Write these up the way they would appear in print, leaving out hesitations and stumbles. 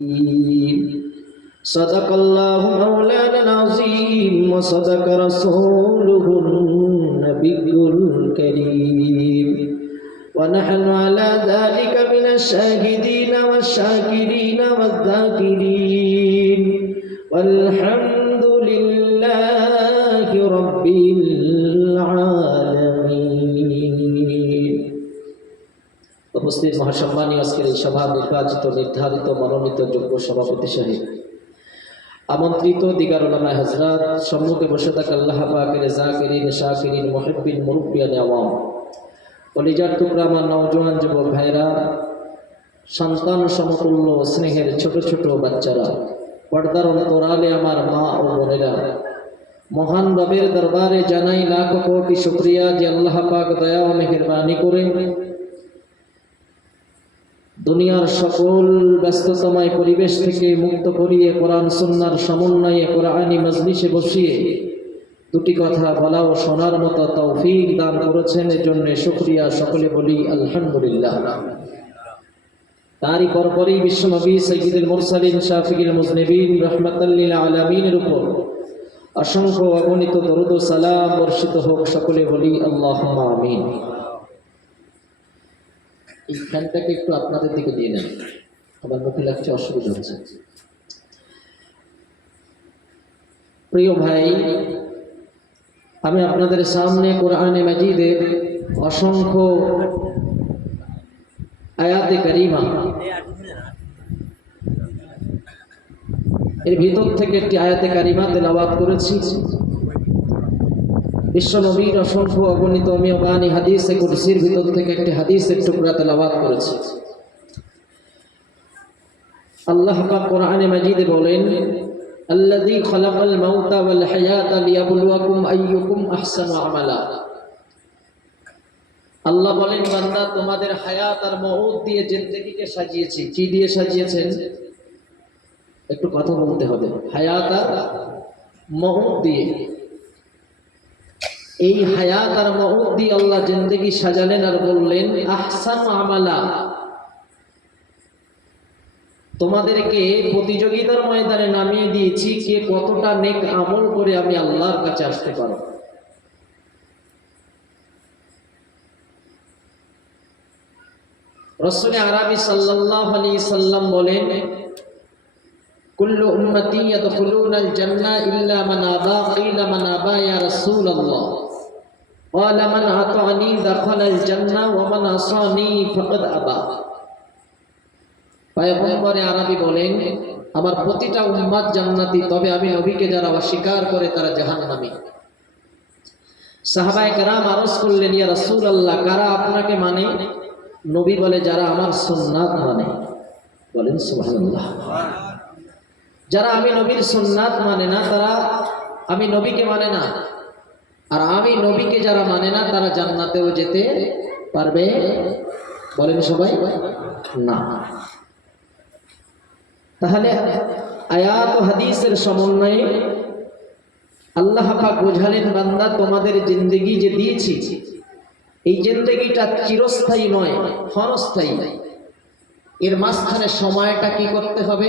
صدق الله مولانا العظيم وصدق رسوله النبي الكريم ونحن على ذلك من الشاهدين والشاكرين والذاكرين والحمد لله رب العالمين। উপস্থিত মহাসম্মানী আজকের এই সভা নির্বাচিত নির্ধারিত মনোনীত যোগ্য সভাপতি সাহেব, আমন্ত্রিত দিগার উলামায়ে হযরত, সম্মুখে বসে থাকা আল্লাহ পাকের জাকিরিন শাকিরিন মুহিব্বিন মুরব্বিয়ান আওয়াম, কলিজার টুকরা আমার নওজোয়ান যুবক ভাইরা, সন্তান সমতুল্য স্নেহের ছোট ছোট বাচ্চারা, পর্দার অন্তরালে আমার মা ও বোনেরা, মহান রবের দরবারে জানাই লাখ কোটি শুকরিয়া যে আল্লাহ পাক দয়া ও মেহেরবানি করে দুনিয়ার সকল ব্যস্ততময় পরিবেশ থেকে মুক্ত করিয়ে কোরআন সুন্নাহর সমন্বয়ে কোরআনী মজলিসে বসিয়ে দুটি কথা বলা ও শোনার মতো তৌফিক দান করেছেন, এর জন্য শুকরিয়া। সকলে বলি আলহামদুলিল্লাহ। তারই পরপরই বিশ্বনবী সাইয়্যিদুল মুরসালিন শাফিউল মুজনিবিন রাহমাতাল লিল আলামিনের উপর অসংখ্য অগণিত দরুদ ও সালাম বর্ষিত হোক। সকলে বলি আল্লাহুম্মা আমিন। এই ফ্যানটাকে একটু আপনাদের দিকে দিয়ে নেন, আমার মুখে লাগছে, অসুবিধা হচ্ছে। প্রিয় ভাই, আমি আপনাদের সামনে কোরআনে মাজিদের অসংখ্য আয়াতে কারিমা, এর ভিতর থেকে একটি আয়াতে কারিমা তেলাওয়াত করেছি। বিশ্বনবীর অসংখ্য অগণিত অমিয়বাণী হাদিসে কুদসির ভিতর থেকে একটি হাদিসের টুকরা তেলাওয়াত করেছি। আল্লাহ পাক কোরআনে মাজিদে বলেন, আল্লাযী খালাকাল মাউতা ওয়াল হায়াতা লিয়াবলুয়াকুম আইয়ুকুম আহসানু আমালা। আল্লাহ বলেন, বান্দা, তোমাদের হায়াত আর মউত দিয়ে জিন্দেগিকে সাজিয়েছি। কি দিয়ে সাজিয়েছেন? একটু কথা বলতে হবে। হায়াত আর মউত দিয়ে, এই হায়াত আর মউত দিয়ে আল্লাহ জিন্দেগি সাজালেন আর বললেন আহসানু আমালা। তোমাদেরকে প্রতিযোগিতার ময়দানে নামিয়ে দিয়েছি কে কতটা নেক আমল করে আমি আল্লাহর কাছে আসতে পারো। রাসূল আরবি সাল্লাল্লাহু আলাইহি সাল্লাম বলেন, কুল্লু উম্মতি ইয়াদখুলুনাল জান্নাহ ইল্লা মান আবা। কিলা মান আবা ইয়া রাসূলুল্লাহ? ক্বালা মান আতানি দাখালাল জান্নাহ ওয়া মান আসানি ফাকাদ আবা। পয়গম্বরে আরবি বলেন, আমার প্রতিটা উম্মত জান্নাতি, তবে আমি নবীকে যারা অস্বীকার করে তারা জাহান্নামী। সাহাবায়ে কেরাম আরজ করলেন, ইয়া রাসূলুল্লাহ, কারা আপনাকে মানে? নবী বলে, যারা আমার সুন্নাত মানে। বলেন সুবহানাল্লাহ। যারা আমি নবীর সুন্নাত মানে না, তারা আমি নবীকে মানে না। আর আমি নবীকে যারা মানে না, তারা জান্নাতেও যেতে পারবে? বলেন সবাই না। তাহলে আয়াত ও হাদিসের সমন্বয়ে আল্লাহ পাক বোঝালেন, বান্দা, তোমাদের জিন্দেগি যে দিয়েছি, এই জিন্দেগিটা চিরস্থায়ী নয়, ক্ষণস্থায়ী। এর মাঝখানে সময়টা কি করতে হবে?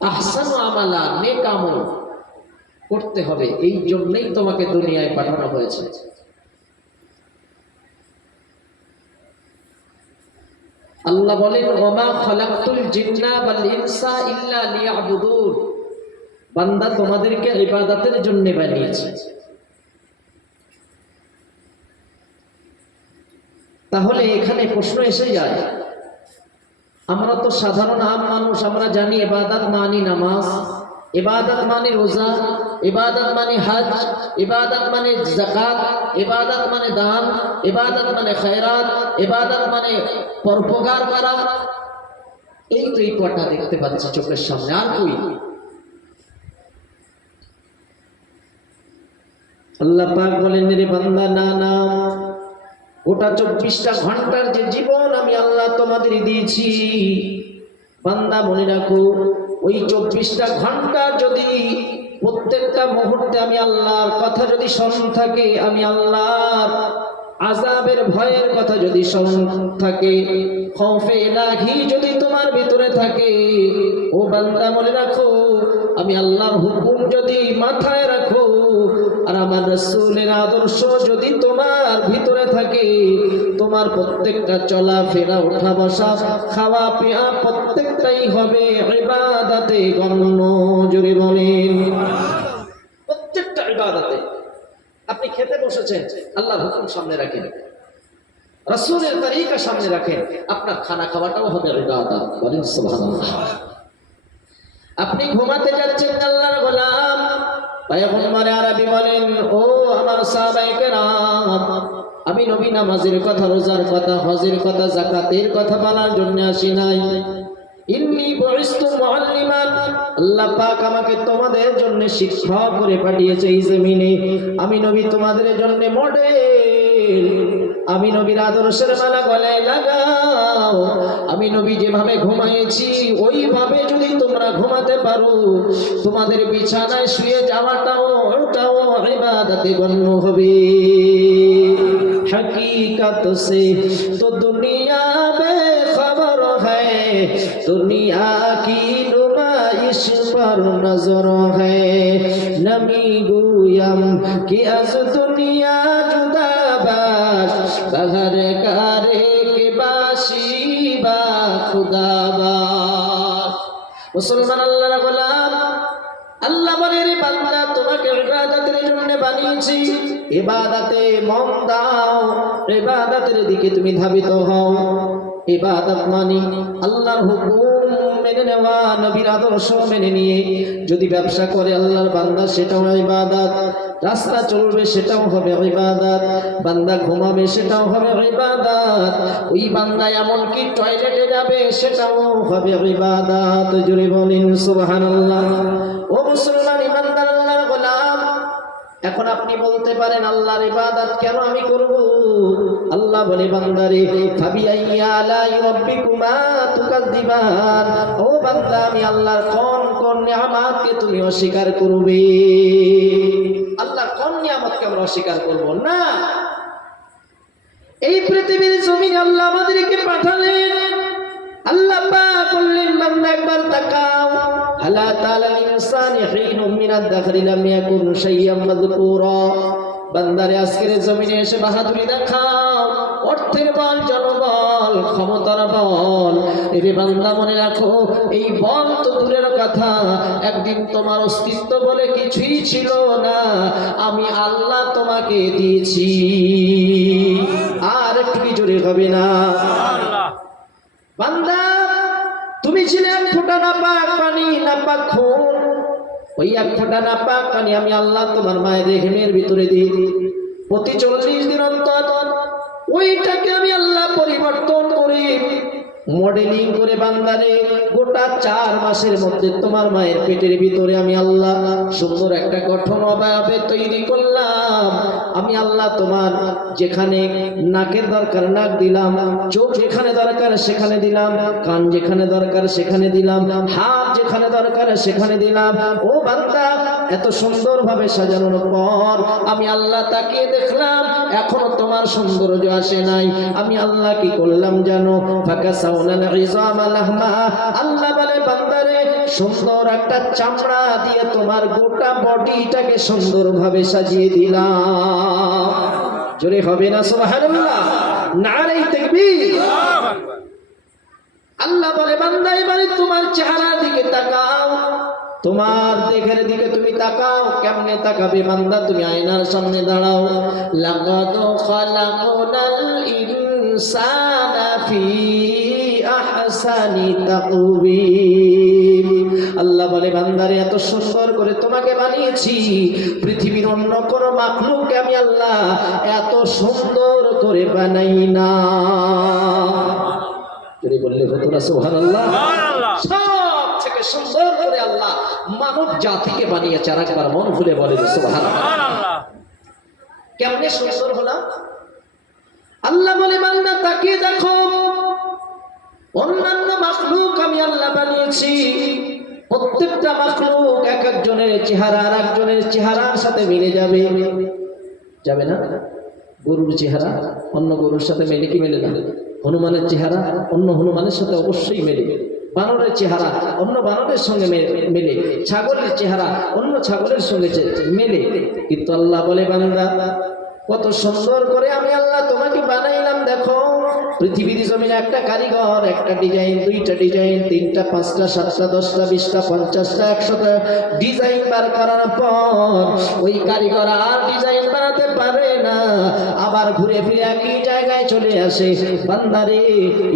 আহসানু আমালা, নেক আমল করতে হবে। এই জন্যই তোমাকে দুনিয়ায় পাঠানো হয়েছে। আল্লাহ বলেন, ওমা খালাকতুল জিন্না ওয়াল ইনসা ইল্লা লিয়াবুদুন। বান্দা, তোমাদেরকে ইবাদতের জন্য বানিয়েছি। তাহলে এখানে প্রশ্ন এসে যায়, আমরা তো সাধারণ আম মানুষ, আমরা জানি ইবাদত মানে নামাজ, ইবাদত মানে রোজা, ইবাদত মানে হজ, ইবাদত মানে যাকাত, ইবাদত মানে দান, ইবাদত মানে খায়রাত, ইবাদত মানে পরোপকার করা। এই তো এই কটা দেখতে পাচ্ছি চোখের সামনে, আর কই? আল্লাহ পাক বলেন, রে বান্দা, না না, গোটা 24টা ঘন্টার যে জীবন আমি আল্লাহ তোমাদের দিয়েছি, বান্দা মনে রাখো, ওই 24টা ঘন্টা যদি প্রত্যেকটা মুহূর্তে আমি আল্লাহর কথা যদি স্মরণ থাকে, আমি আল্লাহর আযাবের ভয়ের কথা যদি স্মরণ থাকে, খৌফে ইলাহি যদি তোমার থাকে, ও বান্দা মনে রাখো, আমি আল্লাহর হুকুম যদি মাথায় রাখো আর আমার রাসূলের আদর্শ যদি তোমার ভিতরে থাকে, তোমার প্রত্যেকটা চলাফেরা, ওঠা বসা, খাওয়া পেয়া প্রত্যেকটাই হবে ইবাদতে গণ্য। জোরে বলেন, প্রত্যেকটা ইবাদতে। আপনি খেতে বসেছেন, আল্লাহর হুকুম সামনে রাখেন, রাসূলের তরিকা সামনে রাখেন, আপনার খানা খাওয়াটাও হবে ইবাদত। বলেন সুবহানাল্লাহ। আপনি ঘুমাতে যাচ্ছেন, আল্লাহর গোলাম পয়গম্বরে আরবি বলেন, ও আমার সাহাবায়ে কেরাম, আমি নবী নামাজের কথা, রোজার কথা, হজের কথা, যাকাতের কথা বলার জন্য আসি নাই। ইন্নী বুইসতু মুআল্লিমান, আল্লাহ পাক আমাকে তোমাদের জন্য শিক্ষক করে পাঠিয়েছে এই জমিনে। আমি নবী তোমাদের জন্য মডেল। আমি নবীর আদর্শের মালা গলায় লাগাও। আমি নবী যেভাবে ঘুমাইছি ওইভাবে যদি তোমরা ঘুমাতে পারো, তোমাদের বিছানায় শুয়ে যাওয়াটাও ওটাও ইবাদতে গণ্য হবে। हकीकत से तो दुनिया बेखबर है, दुनिया की नुमाइश पर नजर है। नमी गुयम कि अज दुनिया जुदा बाश, बहर करे के बाशी बा खुदा बाश। मुसलमान अल्लाह गुलाम, আল্লাহ বলে, রে বান্দা, তোমাকে ইবাদতের জন্য বানিয়েছি, ইবাদতে মন দাও, ইবাদতের দিকে তুমি ধাবিত হও। ইবাদত মানে আল্লাহর হুকুম মেনে নেওয়া, নবীর আদর্শ মেনে নিয়ে যদি ব্যবসা করে আল্লাহর বান্দা, সেটাও ইবাদত। রাস্তা চলবে, সেটাও হবে ইবাদত। বান্দা ঘুমাবে, সেটাও হবে ইবাদত। ওই বান্দা এমনকি টয়লেটে যাবে, সেটাও হবে ইবাদত। জোরে বলেন সুবহানাল্লাহ। ও মুসলমান ইমানদার আল্লাহর গোলাম, এখন আপনি বলতে পারেন, আল্লাহর ইবাদত কেন আমি করব? আল্লাহ বলে, বান্দারে, ফাবিআইয়ি আলাই রাব্বিকুমা তুকাযযিবান, ও বান্দা, আমি আল্লাহর কোন কোন নিয়ামতকে তুমি অস্বীকার করবে? আল্লাহর কোন নিয়ামতকে আমরা অস্বীকার করব না? এই পৃথিবীর জমিনে আল্লাহ আমাদেরকে পাঠালেন। আল্লাহ পাক বললেন, বান্দা একবার তাকাও, হালা তাআলাল ইনসানি হিনুম মিনাদ দাখরি লাম ইয়াকুন শাইয়্যাম মাযকুরা। বান্দারে, আজকের জমিনে এসে বাহাদুরি দেখাও, অর্থের বল, জনবল, ক্ষমতার বল। এরে বান্দা মনে রাখো, এই বল তো দূরের কথা, একদিন তোমার অস্তিত্ব বলে কিছুই ছিল না, আমি আল্লাহ তোমাকে দিয়েছি। আর একটু কি জোরে হবে না? বান্দা, তুমি ছিলে এক ফোঁটা নাপাক পানি, নাপাক খুন। ওই এক ফোঁটা নাপাক পানি আমি আল্লাহ তোমার মায়ের রেহেমের ভিতরে দিই। প্রতি 40 দিন অন্তর ওইটাকে আমি আল্লাহ পরিবর্তন করে, মডেলিং করে, বান্দারে গোটা 4 মাসের মধ্যে তোমার মায়ের পেটের ভিতরে আমি আল্লাহ সুন্দর একটা গঠন অবয়বে তৈরি করলাম। আমি আল্লাহ তোমার যেখানে নাকের দরকার নাক দিলাম, চোখ যেখানে দরকার সেখানে দিলাম, কান যেখানে দরকার সেখানে দিলাম, হাত যেখানে দরকার সেখানে দিলাম। ও বান্দা, এত সুন্দরভাবে সাজানোর পর আমি আল্লাহ তাকিয়ে দেখলাম এখনো তোমার সৌন্দর্য আসে নাই। আমি আল্লাহ কি করলাম জানো? ফাকাসাউনাল ইযামা লাহমা। আল্লাহ বলে, বান্দারে, সুন্দর একটা চামড়া দিয়ে তোমার গোটা বডিটাকে সুন্দরভাবে সাজিয়ে দিলাম। জোরে হবে না সুবহানাল্লাহ? নারে তাকবীর। আল্লাহ বলে, বান্দা, এবারে তোমার চেহারার দিকে তাকাও, তোমার দেহের দিকে তুমি তাকাও। কেমনে তাকাবে বান্দা? তুমি আয়নার সামনে দাঁড়াও। লাকাদ খালাকনাল ইনসানা ফি আহসানি তাকওয়িম। আল্লাহ বলে, বান্দারে, এত সুন্দর করে তোমাকে বানিয়েছি, পৃথিবীর অন্য কোন মাখলুককে আমি আল্লাহ এত সুন্দর করে বানাই না। যদি বললে হতো না সুবহানাল্লাহ? সব থেকে সুন্দর করে আল্লাহ মানব জাতিকে বানিয়েছে। আর একবার মন খুলে বলে সুবহানাল্লাহ। কেমনে সুন্দর হলো? আল্লাহ বলে, বান্দা তাকিয়ে দেখো, অন্যান্য মাখলুক আমি আল্লাহ বানিয়েছি, প্রত্যেকটা মাখলুক এক একজনের চেহারা আর একজনের চেহারার সাথে মিলে যাবে। যাবে না? গরুর চেহারা অন্য গরুর সাথে মেলে কি মেলে না? হনুমানের চেহারা অন্য হনুমানের সাথে অবশ্যই মেলে। বানরের চেহারা অন্য বানরের সঙ্গে মেলে, ছাগলের চেহারা অন্য ছাগলের সঙ্গে মেলে, কিন্তু আল্লাহ বলে বান্দা কত সুন্দর করে আমি আল্লাহ তোমাকে বানাইলাম। দেখো পৃথিবীর জমিনে একটা কারিগর একটা ডিজাইন, দুইটা ডিজাইন, তিনটা, পাঁচটা, সাতটা, 10টা, 20টা, 50টা, 100টা ডিজাইন বার করার পর ওই কারিগর আর ডিজাইন বানাতে পারে না, আবার ঘুরে ফিরে একই জায়গায় চলে আসে। বান্দারে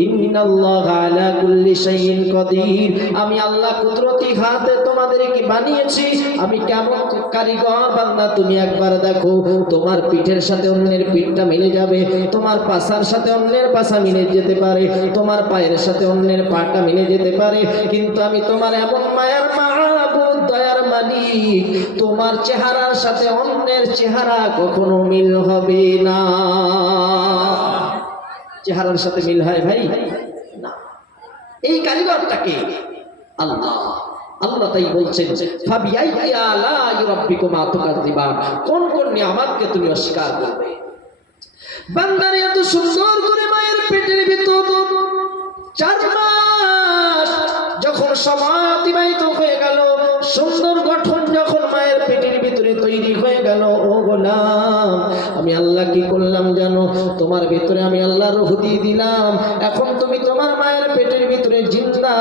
ইন্নাল্লাহা আলা কুল্লি শাইইন কাদির, আমি আল্লাহ কুদরতি হাতে তোমাদেরকে বানিয়েছি। আমি কেমন কারিগর বান্দা, তুমি একবার দেখো তোমার পিঠের সাথে অন্যের পিঠটা মিলে যাবে, তোমার পাছার সাথে অন্যের পাছা মিলে যেতে পারে, তোমার পায়ের সাথে অন্যের পাটা মিলে যেতে পারে, কিন্তু আমি তোমার এমন মায়ার মাহবুব দয়ার মালিক, তোমার চেহারার সাথে অন্যের চেহারা কখনো মিল হবে না। চেহারার সাথে মিল হয় ভাই না। এই কারিগরটাকে আল্লাহ আল্লাহ তাই বলছেন ফাবিআইয়ি আলাই রাব্বিকুমা তুকাযযিবান, কোন কোন নিয়ামতকে তুমি অস্বীকার করবে। বান্দারে এত সুন্দর করে মায়ের পেটের ভিতর 4 মাস যখন সময় অতিবাহিত হয়ে গেল, সুন্দর গঠন যখন মায়ের পেটের ভিতরে তৈরি হয়ে গেল, ও গোলাম আমি আল্লাহ কি করলাম জানো, তোমার ভিতরে আমি আল্লাহ রূহ দিয়ে দিলাম। এখন তুমি তোমার মায়ের পেটের ভিতরে জিন্দা,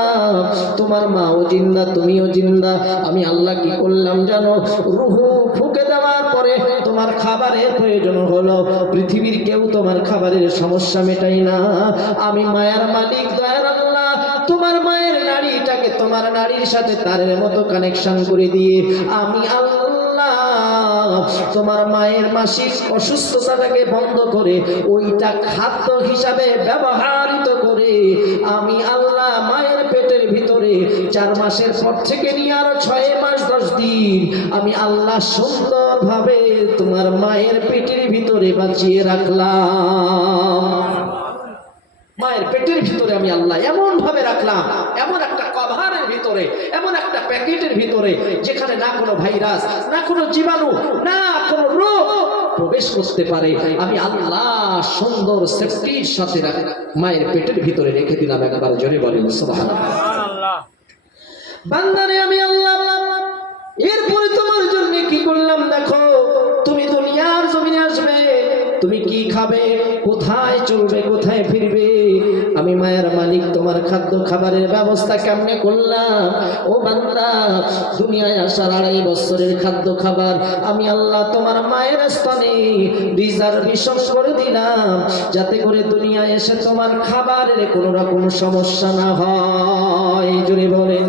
তোমার মাও জিন্দা, তুমিও জিন্দা। আমি আল্লাহ কি করলাম জানো, রূহ ফুঁকে দেওয়ার পরে তোমার খাবারের প্রয়োজন হলো, পৃথিবীর কেউ তোমার খাবারের সমস্যা মেটাই না। আমি মায়ার মালিক দয়ার আল্লাহ তোমার মায়ের নাড়িটাকে তোমার নাড়ির সাথে তারের মতো কানেকশন করে দিয়ে আমি আল্লাহ তোমার মায়ের মাসিক অসুস্থতাটাকে বন্ধ করে ওইটা খাদ্য হিসাবে ব্যবহৃত করে আমি আল্লাহ মায়ের পেটের ভিতরে 4 মাসের পর থেকে নিয়ে আরো 6 মাস 10 দিন আমি আল্লাহ সুন্দরভাবে তোমার মায়ের পেটের ভিতরে বাঁচিয়ে রাখলাম। মায়ের পেটের ভিতরে আমি আল্লাহ এমন ভাবে রাখলাম, এমন একটা কভারের ভিতরে, এমন একটা প্যাকেটের ভিতরে যেখানে না কোনো ভাইরাস, না কোনো জীবাণু, না কোনো রোগ প্রবেশ করতে পারে। আমি আল্লাহ সুন্দর সেফটির সাথে মায়ের পেটের ভিতরে রেখে দিলাম। একবার জোরে বলেন সুবহানাল্লাহ। বান্দারে আমি আল্লাহ এরপরে তোমার জন্য কি করলাম দেখো, তুমি দুনিয়ার জমিনে আসবে, তুমি কি খাবে, কোথায় চলবে, কোথায় ফিরবে, আমি মায়ের মালিক তোমার খাদ্য খাবারের ব্যবস্থা কেমনে করলাম। ও বান্দা দুনিয়ায় আসার 2.5 বছরের খাদ্য খাবার আমি আল্লাহ তোমার মায়ের স্তনে রিজার্ভেশন করে দিলাম, যাতে করে দুনিয়ায় এসে তোমার খাবারের কোনো রকম সমস্যা না হয়। জোরে বলেন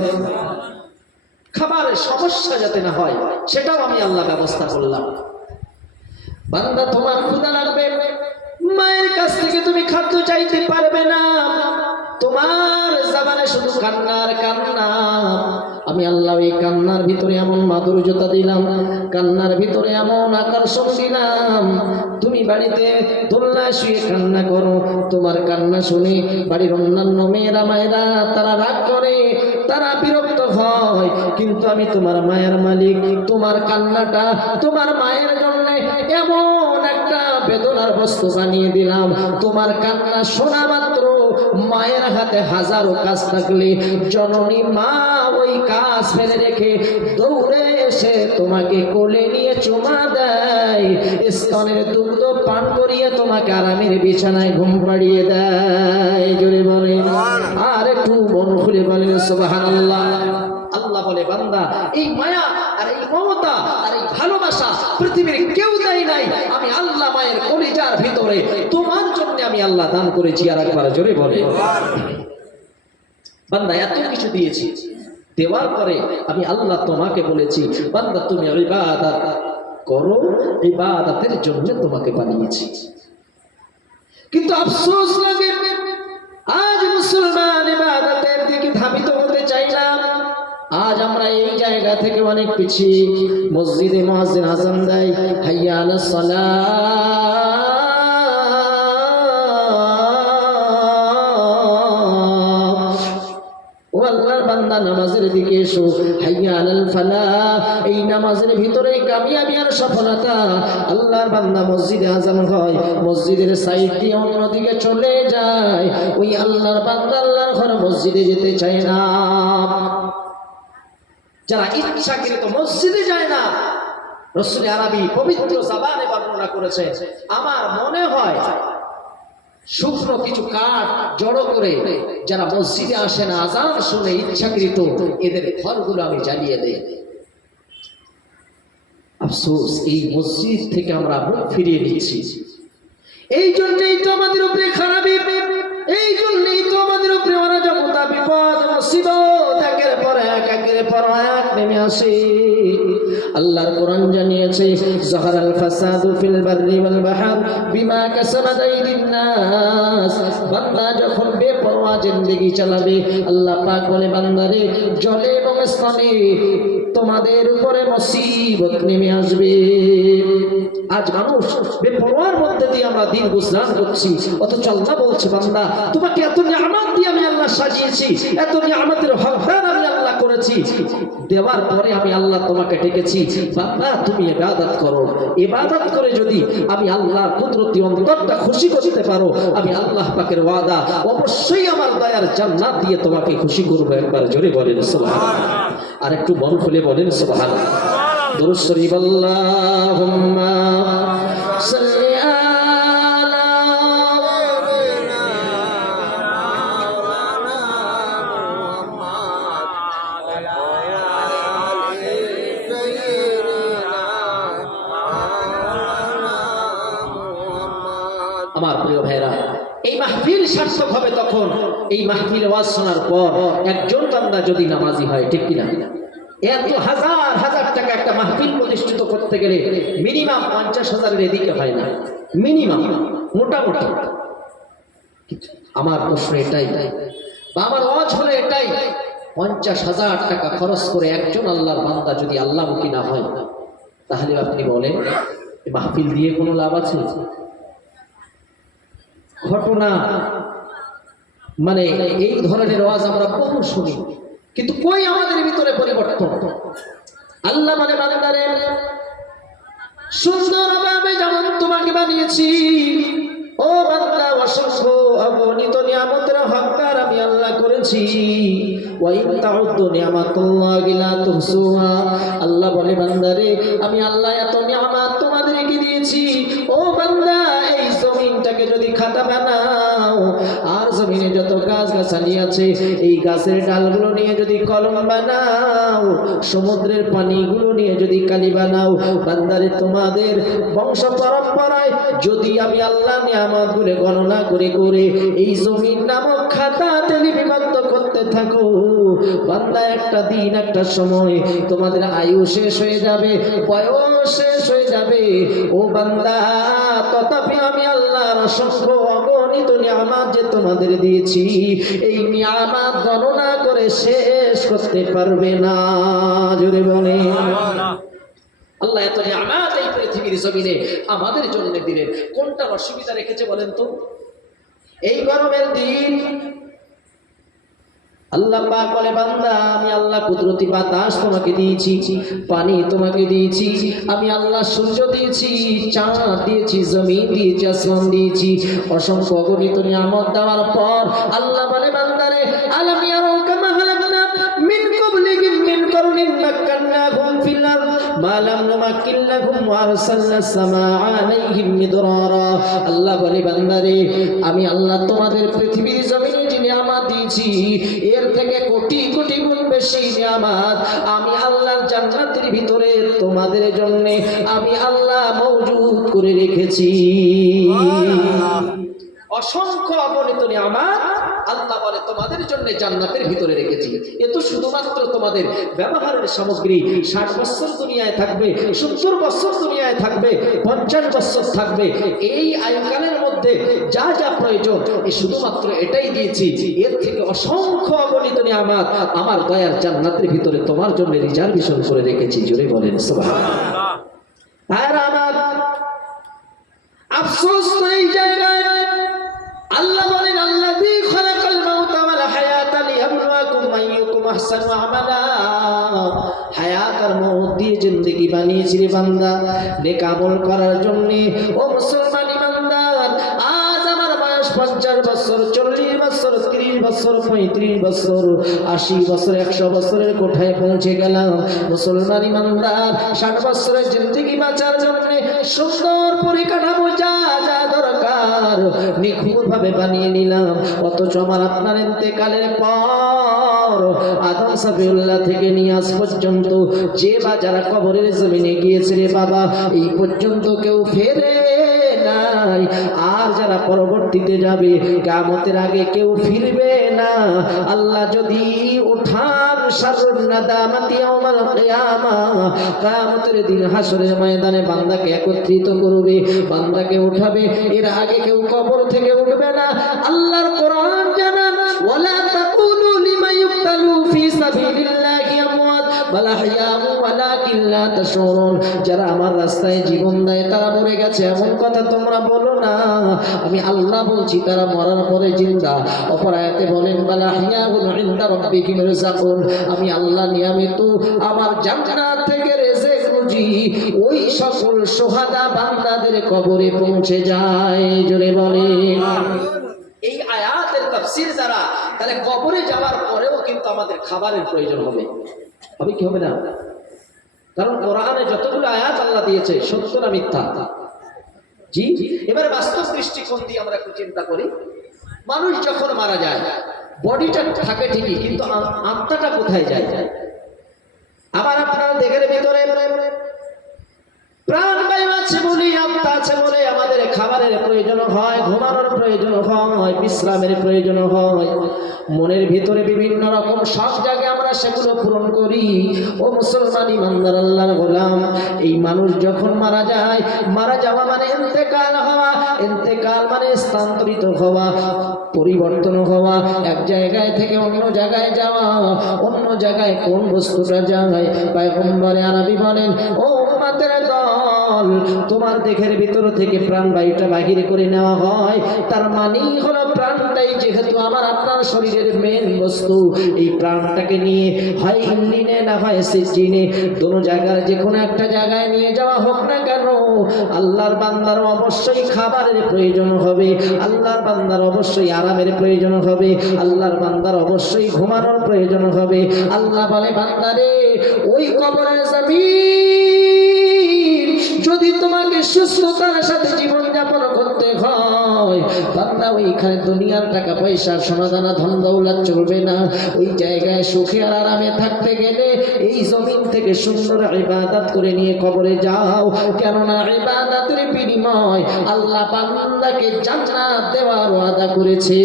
খাবারের সমস্যা যাতে না হয় সেটাও আমি আল্লাহ ব্যবস্থা করলাম। বান্দা তোমার ক্ষুধা লাগবে, মায়ের কাছ থেকে তুমি খাদ্য চাইতে পারবে না, তোমার জবানে শুধু কান্নার কান্না। আমি আল্লাহ এই কান্নার ভিতরে এমন মাধুর্যতা দিলাম, কান্নার ভিতরে এমন আকর্ষণ দিলাম, তুমি বাড়িতে দোলনায় শুয়ে কান্না করো, তোমার কান্না শুনে বাড়ির অন্যান্য মেয়েরা মায়েরা তারা রাগ করে, তারা বিরক্ত হয়, কিন্তু আমি তোমার মায়ের মালিক, তোমার কান্নাটা তোমার মায়ের জন্য এমন একটা বেদনার বস্তু বানিয়ে দিলাম। তোমার কান্না শোনা মাত্র মায়ের হাতে হাজারো কাজ থাকলে জননী মা ওই কাজ ফেলে রেখে দৌড়ে এসে তোমাকে কোলে নিয়ে চুমা দেয়, স্তনের দুগ্ধ পান করিয়ে তোমাকে আরামের বিছানায় ঘুম পাড়িয়ে দেয়। জোরে বলে আর একটু মন খুলে বলেন সুবহানাল্লাহ। আল্লাহ বলে বান্দা এই মায়া আর এই মমতা আর এই ভালোবাসা পৃথিবীর কেউ দেয় নাই, আমি আল্লাহ মায়ের কলিজার ভিতরে তোমার জন্য আমি আল্লাহ দান করেছি। আর একবার জোরে বলে বান্দা এত কিছু দিয়েছি, দেওয়ার পরে আমি আল্লাহ তোমাকে বলেছি বান্দা তুমি ইবাদত করো, ইবাদতের জন্য তোমাকে বানিয়েছি। কিন্তু আফসোস লাগে আজ মুসলমান ইবাদতের দিকে ধাবিত হতে চাই না। আজ আমরা এই জায়গা থেকে অনেক পিছিয়ে। মসজিদে মুয়াজ্জিন আযান দেয় হাইয়া আলাস সালাহ, ও আল্লাহর বান্দা নামাজের দিকে এসো, হাইয়া আলাল ফালাহ, এই নামাজের ভিতরে কামিয়াবি আর সফলতা। আল্লাহর বান্দা মসজিদে আজান হয়, মসজিদের সাইড দিয়ে অন্যদিকে চলে যায়, ওই আল্লাহর বান্দা আল্লাহর ঘরে মসজিদে যেতে চায় না। যারা ইচ্ছাকৃত মসজিদে যায় না, রাসূল আরবী পবিত্র জবানে বর্ণনা করেছে, আমার মনে হয় শুকনো কিছু কাঠ জড়ো করে যারা মসজিদে আসে না, আজান শুনে ইচ্ছাকৃত, এদের ঘরগুলো আমি জ্বালিয়ে দেই। আফসোস, এই মসজিদ থেকে আমরা মুখ ফিরিয়ে নিচ্ছি। এই জন্যই তো আমাদের উপরে খারাপি, এই জন্যই তো আমাদের উপরে অরাজকতা, বিপদ, মুসিবত একের পর এক নেমে আসে। আল্লাহর কোরআন জানিয়েছে, যাহারাল ফাসাদু ফিল বাররি ওয়াল বাহর বিমা কাসাবাত আইদিন নাস। বান্দা যখন বেপরোয়া জিন্দেগি চালাবে, আল্লাহ পাক বলে, বান্দারে জলে এবং স্থলে তোমাদের উপরে মুসিবত নেমে আসবে। আজ মানুষ বেপরোয়ার মধ্যে দিয়ে আমরা দিন গুজরান করছি, অথচ আল্লাহ বলছে, বান্দা তোমাকে এত নিয়ামত দিয়ে আমি আল্লাহ সাজিয়েছি, এত নিয়ামতের হকদার আমি আল্লাহ করেছি, দেওয়ার পরে আমি আল্লাহ তোমাকে ডেকেছি, বান্দা তুমি ইবাদত করো। ইবাদত করে যদি আমি আল্লাহর কুদরতি অন্তরটা খুশি করতে পারো, আমি আল্লাহ পাকের ওয়াদা অবশ্যই আমার দয়ার জান্নাত দিয়ে তোমাকে খুশি করবো। একবার জোরে বলেন সুবহানাল্লাহ, আর একটু মন খুলে বলেন সুবহানাল্লাহ। দুরূদ শরীফ, আল্লাহুম্মা সাল্লি আলা আমার প্রিয় ভাইরা, এই মাহফিল সার্থক হবে তখন, এই মাহফিল ওয়াজ শোনার পর একজন বান্দা যদি নামাজি হয়, ঠিক কিনা? এত হাজার হাজার টাকা একটা মাহফিল প্রতিষ্ঠিত করতে গেলে মিনিমাম 50,000-এর এদিকে হয় না, মিনিমাম, মোটামুটি। আমার প্রশ্ন এটাই, বা আমার ওয়াজ হলো এটাই, 50,000 টাকা খরচ করে একজন আল্লাহর বান্দা যদি আল্লাহমুখী না হয়, তাহলে আপনি বলেন মাহফিল দিয়ে কোনো লাভ আছে? ঘটনা মানে এই ধরনের ওয়াজ আমরা বহু শুনি, কিন্তু কই আমাদের ভিতরে পরিবর্তন? আল্লাহ মানে বান্দারে সুন্দরভাবে যেমন তোমাকে বানিয়েছি, ও বান্দা অসংখ্য অগণিত নিয়ামতের হকদার আমি আল্লাহ করেছি। ওয়া ইন তাউদ্দু নিয়ামাতুল্লাহি লা তুহসুহা, আল্লাহ বলে বান্দারে আমি আল্লাহ এত নিয়ামত তোমাদেরকে দিয়েছি, ও বান্দা এই জমিনটাকে যদি খাতা বানাও, আর জমিনে যত গাছ গাছালি আছে এই গাছের ডালগুলো নিয়ে যদি কলম বানাও, সমুদ্রের পানিগুলো নিয়ে যদি কালি বানাও, বান্দারে তোমাদের বংশ পরম্পরায় যদি আমি আল্লাহ নিয়ামতগুলো গণনা করে করে এই জমিন নামক খাতাতে লিপিবদ্ধ করতে থাকো, বান্দা একটা দিন একটা সময় তোমাদের আয়ু শেষ হয়ে যাবে, বয়স শেষ হয়ে যাবে, ও বান্দা তথাপি আমি আল্লাহর অসংখ্য অগণিত নিয়ামত যে তোমাদের দিয়েছি, এই নিয়ামত গণনা করে শেষ করতে পারবে না। জোরে বলে আল্লাহ এত নিয়ামত এই পৃথিবীর জমিনে আমাদের জন্য দিলেন, কোনটার অসুবিধা রেখেছে বলেন তো? এই গরমের দিন আল্লাহ পাক বলে, বান্দা আমি আল্লাহ কুদরতি বাতাস তোমাকে দিয়েছি, পানি তোমাকে দিয়েছি, আমি আল্লাহ সূর্য দিয়েছি, চাঁদ দিয়েছি, জমিন দিয়েছি, আসমান দিয়েছি, অসংখ্য অগণিত নিয়ামত দেওয়ার পর আল্লাহ বলে, বান্দারে আলাম ইয়ারাউ কামা হালাকনা মিন ক্বাবলিহিম মিন কারনিন মাক্কান্নাহুম ফিল আরদ মা লাম নুমাক্কিন লাহুম ওয়া আরসালনাস সামাআ আলাইহিম মিদরারা। আল্লাহ বলে, বান্দারে আমি আল্লাহ তোমাদের পৃথিবীর জমিনে যে নিয়ামত দিয়েছি, এর থেকে কোটি কোটি গুণ বেশি নিয়ামত আমি আল্লাহর জান্নাতের ভিতরে তোমাদের জন্য আমি আল্লাহ মওজুদ করে রেখেছি। অসংখ্য অগণিত নিয়ামত আল্লাহ বলে তোমাদের জন্য জান্নাতের ভিতরে রেখেছি। এ তো শুধুমাত্র তোমাদের ব্যবহারের সামগ্রী। 60 বছর দুনিয়ায় থাকবে, 70 বছর দুনিয়ায় থাকবে, 50 বছর থাকবে, এই আয়ুকালের মধ্যে যা যা প্রয়োজন এ শুধুমাত্র এটাই দিয়েছি। এর থেকে অসংখ্য অগণিত নিয়ামত আমার দয়ার জান্নাতের ভিতরে তোমার জন্য রিজার্ভেশন করে রেখেছি। জোরে বলেন সুবহানাল্লাহ। আর আমার আফসোস তো এই জায়গায় আল্লাহ বলেন, আল্লাযী খালাকাল মাউতা ওয়াল হায়াতা লিয়াবলুয়াকুম আইয়ুকুম আহসানু আমালা, হায়াত আর মওত দিয়ে জিন্দেগি বানিয়েছি রে বান্দা নেক আমল করার জন্য। ও মুসলমান ইমানদার, আজ আমার বয়স 50 বছর, 40 বছর, 30 বছর, 35 বছর, 80 বছর, 100 বছরের কোঠায় পৌঁছে গেলাম। মুসলমান ইমানদার, 60 বছরের জিন্দেগি বাঁচার জন্য সুন্দর পরিকাঠামো যা যা দরকার নিখুঁতভাবে বানিয়ে নিলাম। অথচ আমার আপনার ইন্তেকালের পর আদম সাফিউল্লাহ থেকে নিয়ে আজ পর্যন্ত যে বা যারা কবরের জমিনে গিয়েছে রে বাবা, এই পর্যন্ত কেউ ফেরে নাই। আর যারা পরবর্তীতে যাবে, কিয়ামতের আগে কেউ ফিরবে না। আল্লাহ যদি উঠান শারুন নাদামাতি ইয়াউমাল কিয়ামা, কিয়ামতের দিন হাসরের ময়দানে বান্দাকে একত্রিত করবে, বান্দাকে উঠাবে, এর আগে কেউ কবর থেকে উঠবে না। আল্লাহর কোরআন জানান, ওয়ালা তাকুলু লিমা ইউক্তালু ফি সাবিলিল্লাহি আমওয়াত বাল আহইয়াউ ওয়ালাকিন লা তাশউরুন। যারা আমার রাস্তায় জীবন দেয় তারা মরে গেছে এমন কথা তোমরা বলো না, আমি আল্লাহ বলছি তারা মরার পরে জিন্দা। অপর আয়াতে বলেন, বাল আহইয়াউন ইনদা রাব্বিহিম রিযাকুন, আমি আল্লাহ নিয়ামিত আমার জান্নাত থেকে রিজিক রুজি ওই সকল সোহাদা বান্দাদের কবরে পৌঁছে যায়। জোরে বলে এই আয়াতের তাফসীর দ্বারা তাহলে কবরে যাওয়ার পরেও কিন্তু আমাদের খাবারের প্রয়োজন হবে, হবে কি হবে না? কারণ কোরআনে যতগুলো আয়াত আল্লাহ দিয়েছে সত্য না মিথ্যা? জি। এবারে বাস্তব দৃষ্টিকোণ দিয়ে আমরা একটু চিন্তা করি। মানুষ যখন মারা যায় বডিটা থাকে ঠিকই, কিন্তু আত্মাটা কোথায় যায়? আবার আপনারা দেখেন ভিতরে প্রাণবায়ু আছে বলে, আত্মা আছে বলে আমাদের খাবারের প্রয়োজন হয়, ঘুমানোর প্রয়োজন হয়, বিশ্রামের প্রয়োজন হয়। মনের ভিতরে বিভিন্ন রকম সব জায়গায় আমরা সেগুলো পূরণ করি। ও মুসলমান ইমানদার আল্লাহর গোলাম, এই মানুষ যখন মারা যায়, মারা যাওয়া মানে ইন্তেকাল হওয়া, ইন্তেকাল মানে স্থানান্তরিত হওয়া, পরিবর্তন হওয়া, এক জায়গায় থেকে অন্য জায়গায় যাওয়া। অন্য জায়গায় কোন বস্তুটা যায়? পয়গম্বরে আরবি বলেন, ও উম্মতের দল, তোমার দেহের ভিতর থেকে প্রাণবায়ুটা বাহির করে নেওয়া হয়। তার মানেই হলো প্রাণটাই যেহেতু আমার আপনার শরীরের মেন বস্তু, এই প্রাণটাকে নিয়ে হয় ইঞ্জিনে না হয় সিজিনে, দোনো জায়গার যে কোনো একটা জায়গায় নিয়ে যাওয়া হোক না কেন, আল্লাহর বান্দার অবশ্যই খাবারের প্রয়োজন হবে, আল্লাহর বান্দার অবশ্যই আরামের প্রয়োজন হবে, আল্লাহর বান্দার অবশ্যই ঘুমানোর প্রয়োজন হবে। আল্লাহ বলে, বান্দারে ওই কবরের জমিন যদি তোমাকে সুস্থতার সাথে জীবন যাপন করতে হয়, বান্দা ওইখানে দুনিয়ার টাকা পয়সা সোনাদানা ধন দৌলত চলবে না। ওই জায়গায় সুখে আর আরামে থাকতে গেলে এই জমিন থেকে সুন্দর ইবাদত করে নিয়ে কবরে যাও, কেননা ইবাদতের বিনিময় আল্লাহ বান্দাকে জান্নাত দেওয়ার ওয়াদা করেছে।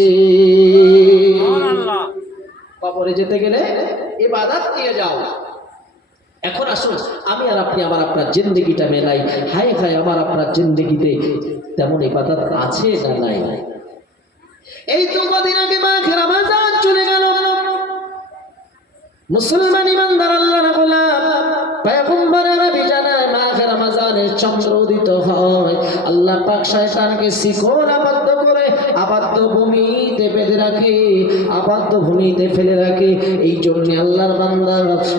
কবরে যেতে গেলে ইবাদত নিয়ে যাও। এখন আসুন আমি আর আপনি আবার আপনার জিন্দেগিটা মেলাই। হাই হাই, আমার আপনার জিন্দেগিতে তেমন ইবাদত আছে না নাই? এই তো কদিন আগে মাঘে রমজান চলে গেল। মুসলমান ইমানদার আল্লাহর গোলাম, পয়গম্বর নবী জানায় মাঘে রমজানের চন্দ্র উদিত হয়, আল্লাহ পাক শয়তানকে শিকল আবদ্ধ করে আবদ্ধ ভূমিতে বেঁধে রাখে, আবদ্ধ ভূমিতে ফেলে রাখে। এই জন্য আল্লাহর বান্দা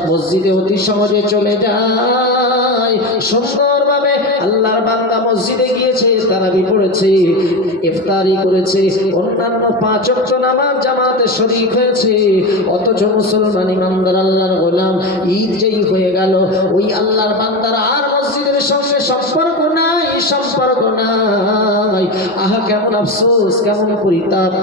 মসজিদে অতি সহজে চলে যায়। সুন্দরভাবে আল্লাহর বান্দা মসজিদে গিয়েছে, তারাবি পড়েছে, ইফতারি করেছে, অন্যান্য 5 ওয়াক্ত নামাজ জামাতে শরীক হয়েছে। অথচ মুসলমান ইমানদার আল্লাহর গোলাম, ঈদ যেই হয়ে গেল, ওই আল্লাহর বান্দার আর মসজিদের সঙ্গে সম্পর্ক নাই, সম্পর্ক নাই। আহা কেমন আফসোস, কেমন পরিতাপ,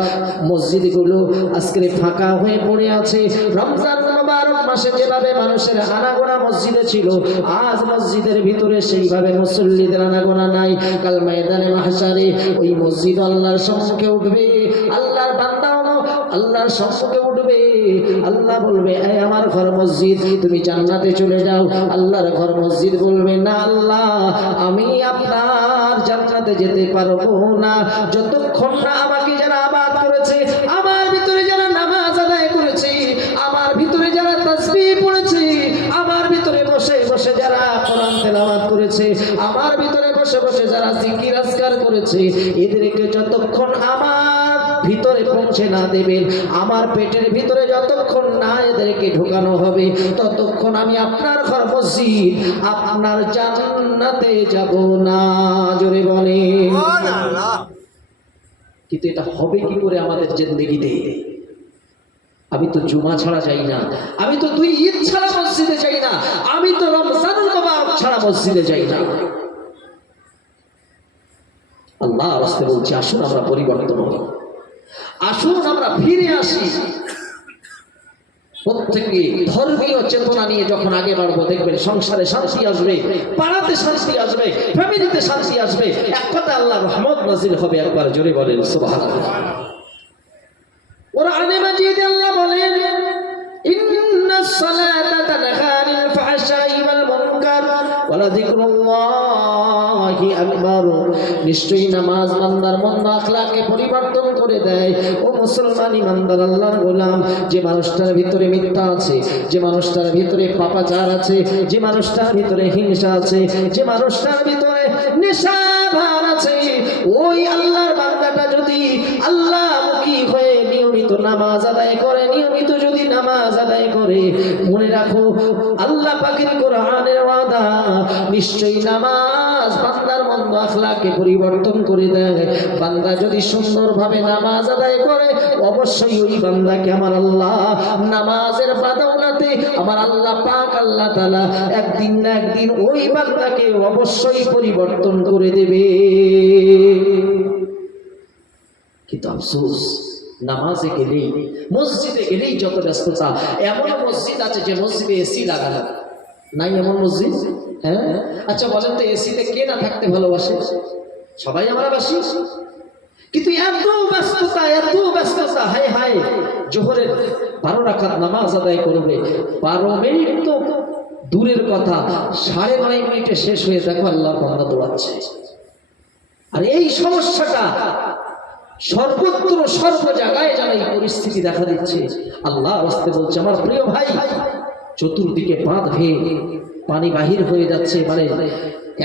মসজিদগুলো আজকে ফাঁকা হয়ে পড়ে আছে। রমজান মুবারক মাসে যেভাবে মানুষের আনাগোনা মসজিদে ছিল, আজ মসজিদের ভিতরে সেইভাবে মুসল্লিদের আনাগোনা নাই। কাল ময়দানে মাহশারে ওই মসজিদ আল্লাহর সম্মুখে উঠবে, আল্লাহর বান্দা আল্লাহর সম্মুখে উঠবে। আল্লাহ বলবে, এই আমার ঘর মসজিদ, তুমি জান্নাতে চলে যাও। আল্লাহর ঘর মসজিদ বলবে, না আল্লাহ, আমি আপনার জান্নাতে যেতে পারবো না যতক্ষণ না আমাকে যারা আবাদ করেছে, আমার ভিতরে যারা নামাজ আদায় করেছে, আমার ভিতরে যারা তাসবিহ পড়েছে, আমার ভিতরে বসে বসে যারা কোরআন তেলাওয়াত করেছে, আমার ভিতরে বসে বসে যারা জিকির আজকার করেছে, এদেরকে যতক্ষণ আমার ভিতরে পৌঁছে না দেবেন, আমার পেটের ভিতরে যতক্ষণ না এদেরকে ঢোকানো হবে ততক্ষণ আমি আপনার ঘর মসজিদ আপনার জান্নাতে যাব না। জোরে বলে। কিন্তু এটা হবে কি করে আমাদের জিন্দেগিতে? আমি তো জুমা ছাড়া যাই না, আমি তো 2 ঈদ ছাড়া মসজিদে যাই না, আমি তো রমজানুল মুবারক ছাড়া মসজিদে যাই না। আল্লাহ রাস্তে বলছি, আসুন আমরা পরিবর্তন হই, আসুন আমরা ফিরে আসি। প্রত্যেকে ধর্মীয় চেতনা নিয়ে যখন আগে বাড়বো দেখবেন সংসারে শান্তি আসবে, পাড়াতে শান্তি আসবে, ফ্যামিলিতে শান্তি আসবে। এক কথা আল্লাহ রহমত নাজিল হবে। একবার জোরে বলেন সুবহানাল্লাহ। কোরআনে মাজিদে আল্লাহ বলেন, ইন্নাস সালাতা তানহা আনিল ফাহশাই ওয়াল মুনকার ওয়া লাযিকরুল্লাহি আকবার। নিশ্চয়ই নামাজ বান্দার মন্দ আখলাকে পরিবর্তন করে দেয়। ও মুসলমান ইমানদার আল্লাহর গোলাম, যে মানুষটার ভিতরে মিথ্যা আছে, যে মানুষটার ভিতরে পাপাচার আছে, যে মানুষটার ভিতরে হিংসা আছে, যে মানুষটার ভিতরে নেশা ভার আছে, ওই আল্লাহর বান্দাটা যদি আল্লাহমুখী হয়ে নিয়মিত নামাজ আদায় করে, নিয়মিত যদি নামাজ আদায় করে, মনে রাখো আল্লাহ পাকের কোরআনের ওয়াদা, নিশ্চয়ই নামাজ বান্দার মন্দ আখলাকে পরিবর্তন করে দেয়। বান্দা যদি সুন্দরভাবে নামাজ আদায় করে, অবশ্যই ওই বান্দাকে আমার আল্লাহ নামাজের বাদৌলাতে আমার আল্লাহ পাক আল্লাহ তাআলা একদিন না একদিন ওই বান্দাকে অবশ্যই পরিবর্তন করে দেবে। কিন্তু আফসোস, নামাজে গেলেই, মসজিদে গেলেই যত ব্যস্ততা। এমন মসজিদ আছে যে মসজিদে এসি লাগানো নাই, এমন মসজিদ। হ্যাঁ, আচ্ছা বলেন তো, এসিতে কে না থাকতে ভালোবাসে? সবাই আমরা বাসি। কিন্তু এত ব্যস্ততা, এত ব্যস্ততা, হায় হায়, জোহরের 12 রাকাত নামাজ আদায় করবে, 12 মিনিট তো দূরের কথা, 9.5 মিনিটে শেষ হয়ে দেখো আল্লাহর বান্দা দৌড়াচ্ছে। আর এই সমস্যাটা সর্বত্র সর্ব জায়গায় যেন এই পরিস্থিতি দেখা দিচ্ছে। আল্লাহ রাস্তে বলছে, আমার প্রিয় ভাই, চতুর্দিকে বাঁধ ভেঙে পানি বাহির হয়ে যাচ্ছে, মানে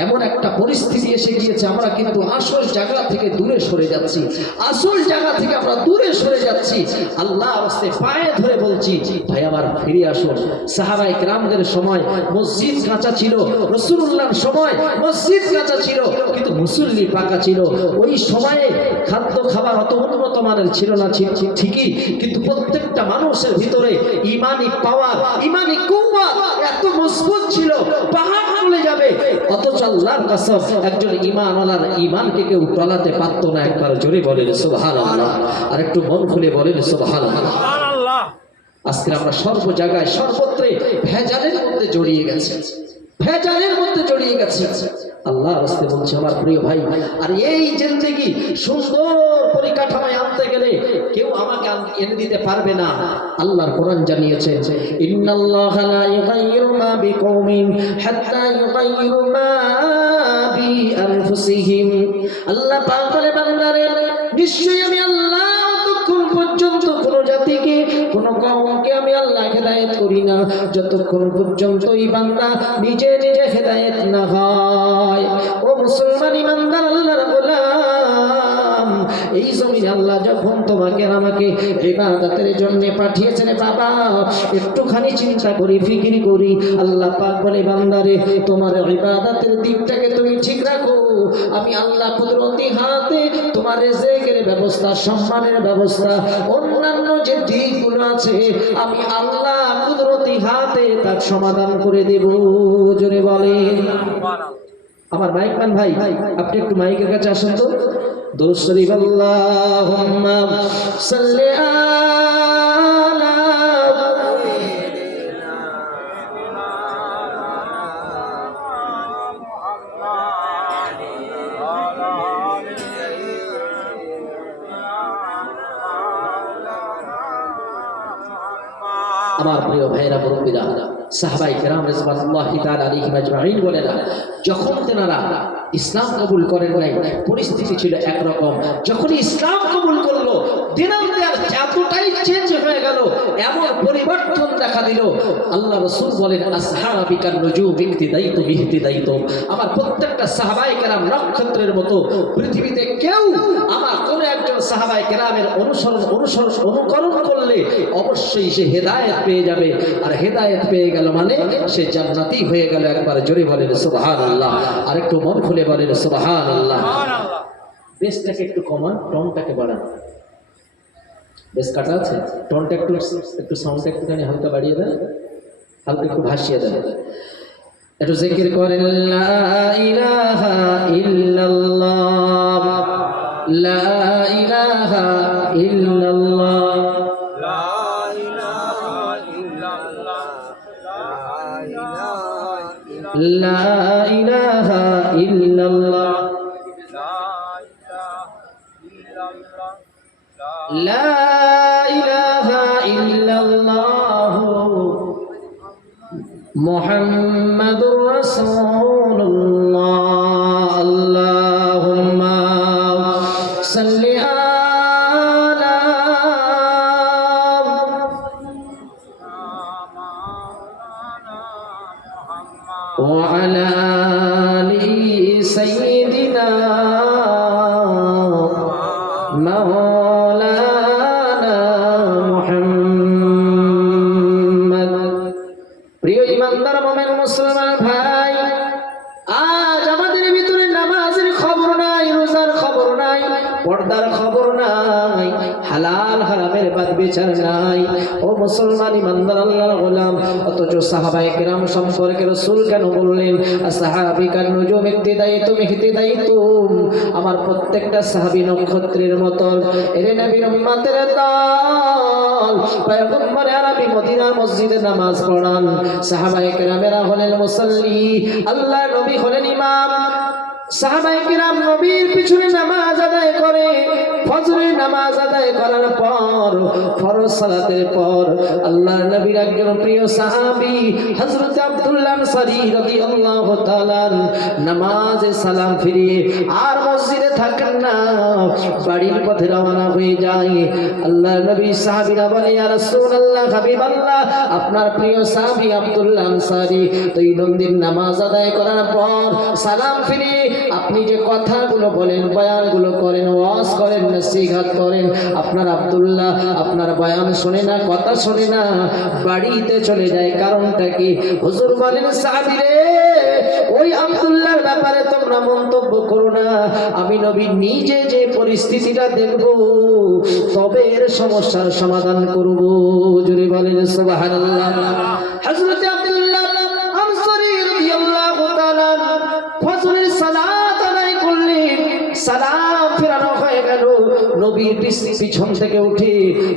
এমন একটা পরিস্থিতি এসে গিয়েছে, আমরা কিন্তু আসল জায়গা থেকে দূরে সরে যাচ্ছি, আসল জায়গা থেকে আমরা দূরে সরে যাচ্ছি। আল্লাহ রাস্তে পায়ে ধরে বলছি, ভাই আমার ফিরে আসুন। সাহাবায়ে কেরামদের সময় মসজিদ কাঁচা ছিল, রাসূলুল্লাহর সময় মসজিদ কাঁচা ছিল, কিন্তু মুসল্লি পাকা ছিল। ওই সময়ে খাদ্য খাবার অত উন্নত মানের ছিল না ঠিকই, কিন্তু প্রত্যেকটা মানুষের ভিতরে ইমানি পাওয়ার, ইমানি কুওয়াত এত মজবুত ছিল, পাহাড় চলে যাবে। অথচ আল্লাহর কসম, একজন ঈমানওয়ালার ঈমানকে কেউ টলাতে পারতো না। একবার জোরে বলেন সুবহানাল্লাহ, আর একটু মন খুলে বলেন সুবহানাল্লাহ। আজকে আমরা সর্ব জায়গায় সর্বত্রে ভেজালের মধ্যে জড়িয়ে গেছি, ভেজালের মধ্যে জড়িয়ে গেছি। আল্লাহ রাস্তে বলছে, আমার প্রিয় ভাই, আর এই জিন্দেগি সুন্দর পরিকাঠামোয় আনতে গেলে কেউ আমাকে এনে দিতে পারবে না। আল্লাহর কোরআন জানিয়েছে, ইন্নাল্লাহা লা ইউগাইয়িরু মা বিকওমিন হাত্তা ইউগাইয়িরু মা বিআনফুসিহিম। আল্লাহ পাক বলে, বান্দারে, নিশ্চয়ই আমি আল্লাহ ততক্ষণ পর্যন্ত কোন জাতিকে, কোন কওমকে আমি আল্লাহ হেদায়েত করি না যতক্ষণ পর্যন্ত এই বান্দা নিজে নিজে হেদায়েত না হয়। ও মুসলমান ইমানদার আল্লাহর গোলাম, এই জমিনে আল্লাহ যখন তোমাকে আমাকে ইবাদতের জন্য পাঠিয়েছেন, বাবা একটুখানি চিন্তা করি, ফিকির করি। আল্লাহ পাক বলে, বান্দারে, তোমার ইবাদতের দিকটাকে তুমি ঠিক রাখো, আমি আল্লাহ কুদরতি হাতে তোমার রিজিকের ব্যবস্থা, সম্মানের ব্যবস্থা, অন্যান্য যে দিকগুলো আছে আমি আল্লাহ কুদরতি হাতে তার সমাধান করে দেব। জোরে বলেন। আমার মাইকম্যান ভাই, আপনি একটু মাইকের কাছে আসুন তো। দুরূদ শরীফ, আল্লাহুম্মা সাল্লি আলা আমার প্রিয় ভাইরা, মুরব্বিরা, সাহাবায়ে কেরাম রিজওয়ানুল্লাহি তাআলা আলাইহিম আজমাইন বলেন, যখন তেনারা ইসলাম কবুল করেন নাই, পরিস্থিতি ছিল একরকম। যখন ইসলাম কবুল করলো, দিনার এতটাই চেঞ্জ হয়ে হয়ে গেল, এমন পরিবর্তন দেখা দিল। আল্লাহ রাসূল বলেন, আসহাবিকান নুজুম ইহতিদাইতুম ইহতিদাইতুম, আমার প্রত্যেকটা সাহাবায়ে কেরাম নক্ষত্রের মতো। পৃথিবীতে কেউ আমার কোন একজন সাহাবায়ে কেরামের অনুকরণ করলে অবশ্যই সে হেদায়েত পেয়ে যাবে, আর হেদায়েত পেয়ে গেল মানে সে জান্নাতি হয়ে গেল। একবার জোরে বলেন সুবহানাল্লাহ, আর একটু মন খুলে বলেন সুবহানাল্লাহ। বেসটাকে একটু কমান, টোনটাকে বাড়ান। বেশ কাটা আছে, টোনটা একটু সাউন্ডটা একটুখানি হালকা বাড়িয়ে দেন, হালকা একটু ভাসিয়ে দেন। একটু জিকির করেন, লা ইলাহা ইল্লাল্লাহ, লা ইলাহা ইল্লাল্লাহ, লা ইলাহা ইল্লাল্লাহ, লা ইলাহা ইল্লাল্লাহ, লা ইলাহা ইল্লাল্লাহ, মুহাম্মাদুর রাসূলুল্লাহ। আল্লাহুম্মা সাল্লি আলা ওয়া আলা আলি সাইয়্যিদিনা মাওলানা মুহাম্মদ। প্রিয় ইমানদার মুমিন মুসলমান ভাই, আজ আমাদের ভিতরে নামাজের খবর নাই, রোজার খবর নাই, পর্দার খবর নাই, হালাল হারামের বাদ বিচার নাই। ও মুসলমান ইমানদার আল্লাহর গোলাম, অথচ সাহাবায়ে কেরাম সম্পর্কে রাসূল কেন বললেন, আসহাবিকান নুজুম ইহতিদাইতুম ইহতিদাইতুম, আমার প্রত্যেকটা সাহাবী নক্ষত্রের মতন। এর নবীর উম্মতের দল, পয়গম্বর আরবি মদিনার মসজিদে নামাজ পড়ান। সাহাবায়ে কেরামেরা হলেন মুসাল্লি, আল্লাহর নবী হলেন ইমাম। সাহাবায়ে কেরাম নবীর পিছনে নামাজ আদায় করে। ফজরের নামাজ আদায় করার পর, ফরজ সালাতের পর, আল্লাহর নবীর একজন প্রিয় সাহাবী হযরত আব্দুল্লাহ আনসারী রাদিয়াল্লাহু তাআলা নামাজে সালাম ফিরিয়ে আর মসজিদে থাকেন না, বাড়ির পথে রওনা হয়ে যায়। আল্লাহর নবী সাহাবীরা বলে, ইয়া রাসূলুল্লাহ, হাবিবাল্লাহ, আপনার প্রিয় সাহাবী আব্দুল্লাহ আনসারী দৈনন্দিন নামাজ আদায় করার পর সালাম ফিরিয়ে আপনি যে কথাগুলো বলেন, বয়ানগুলো করেন, ওয়াজ করেন, নসিহত করেন, আপনার আব্দুল্লাহ আপনার বয়ান শোনে না, কথা শোনে না, বাড়িতে চলে যায়। কারণটা কি? হুজুর বলেন, সাহাবী রে, ওই আব্দুল্লাহর ব্যাপারে তোমরা মন্তব্য করো না, আমি নবী নিজে যে পরিস্থিতিটা দেখব তবে এর সমস্যার সমাধান করব। জোরে বলেন সুবহানাল্লাহ। হযরত আব্দুল্লাহ আনসারী রাদিয়াল্লাহু তাআলা ফজরের সালাত আদায় করলেন, সালাম ফেরানো হয়ে গেল। নবীর পিছন থেকে উঠে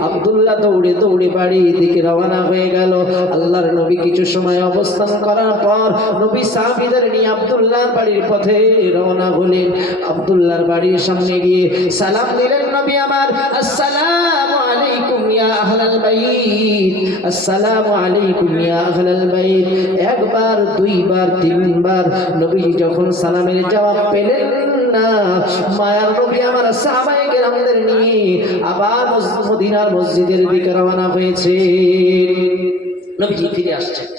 আব্দুল্লাহ দৌড়ে দৌড়ে বাড়ির দিকে রওনা হয়ে গেল। আল্লাহর নবী কিছু সময় অবস্থান করার পর নবী সাহাবীদের নিয়ে আব্দুল্লাহর বাড়ির পথে রওনা হলেন। আব্দুল্লাহর বাড়ির সামনে গিয়ে সালাম দিলেন নবী আমার, আসসালামু আলাইকুম ইয়া আহলাল বাইত, আসসালামু আলাইকুম ইয়া আহলাল বাইত। একবার, দুইবার, তিনবার নবী যখন সালামের জবাব পেলেন না, মায়ার নবী আমার সাহাবায়ে কেরামদের নিয়ে আবার মদিনার মসজিদের দিকে রওনা হয়েছে। নবীজি ফিরে আসছেন।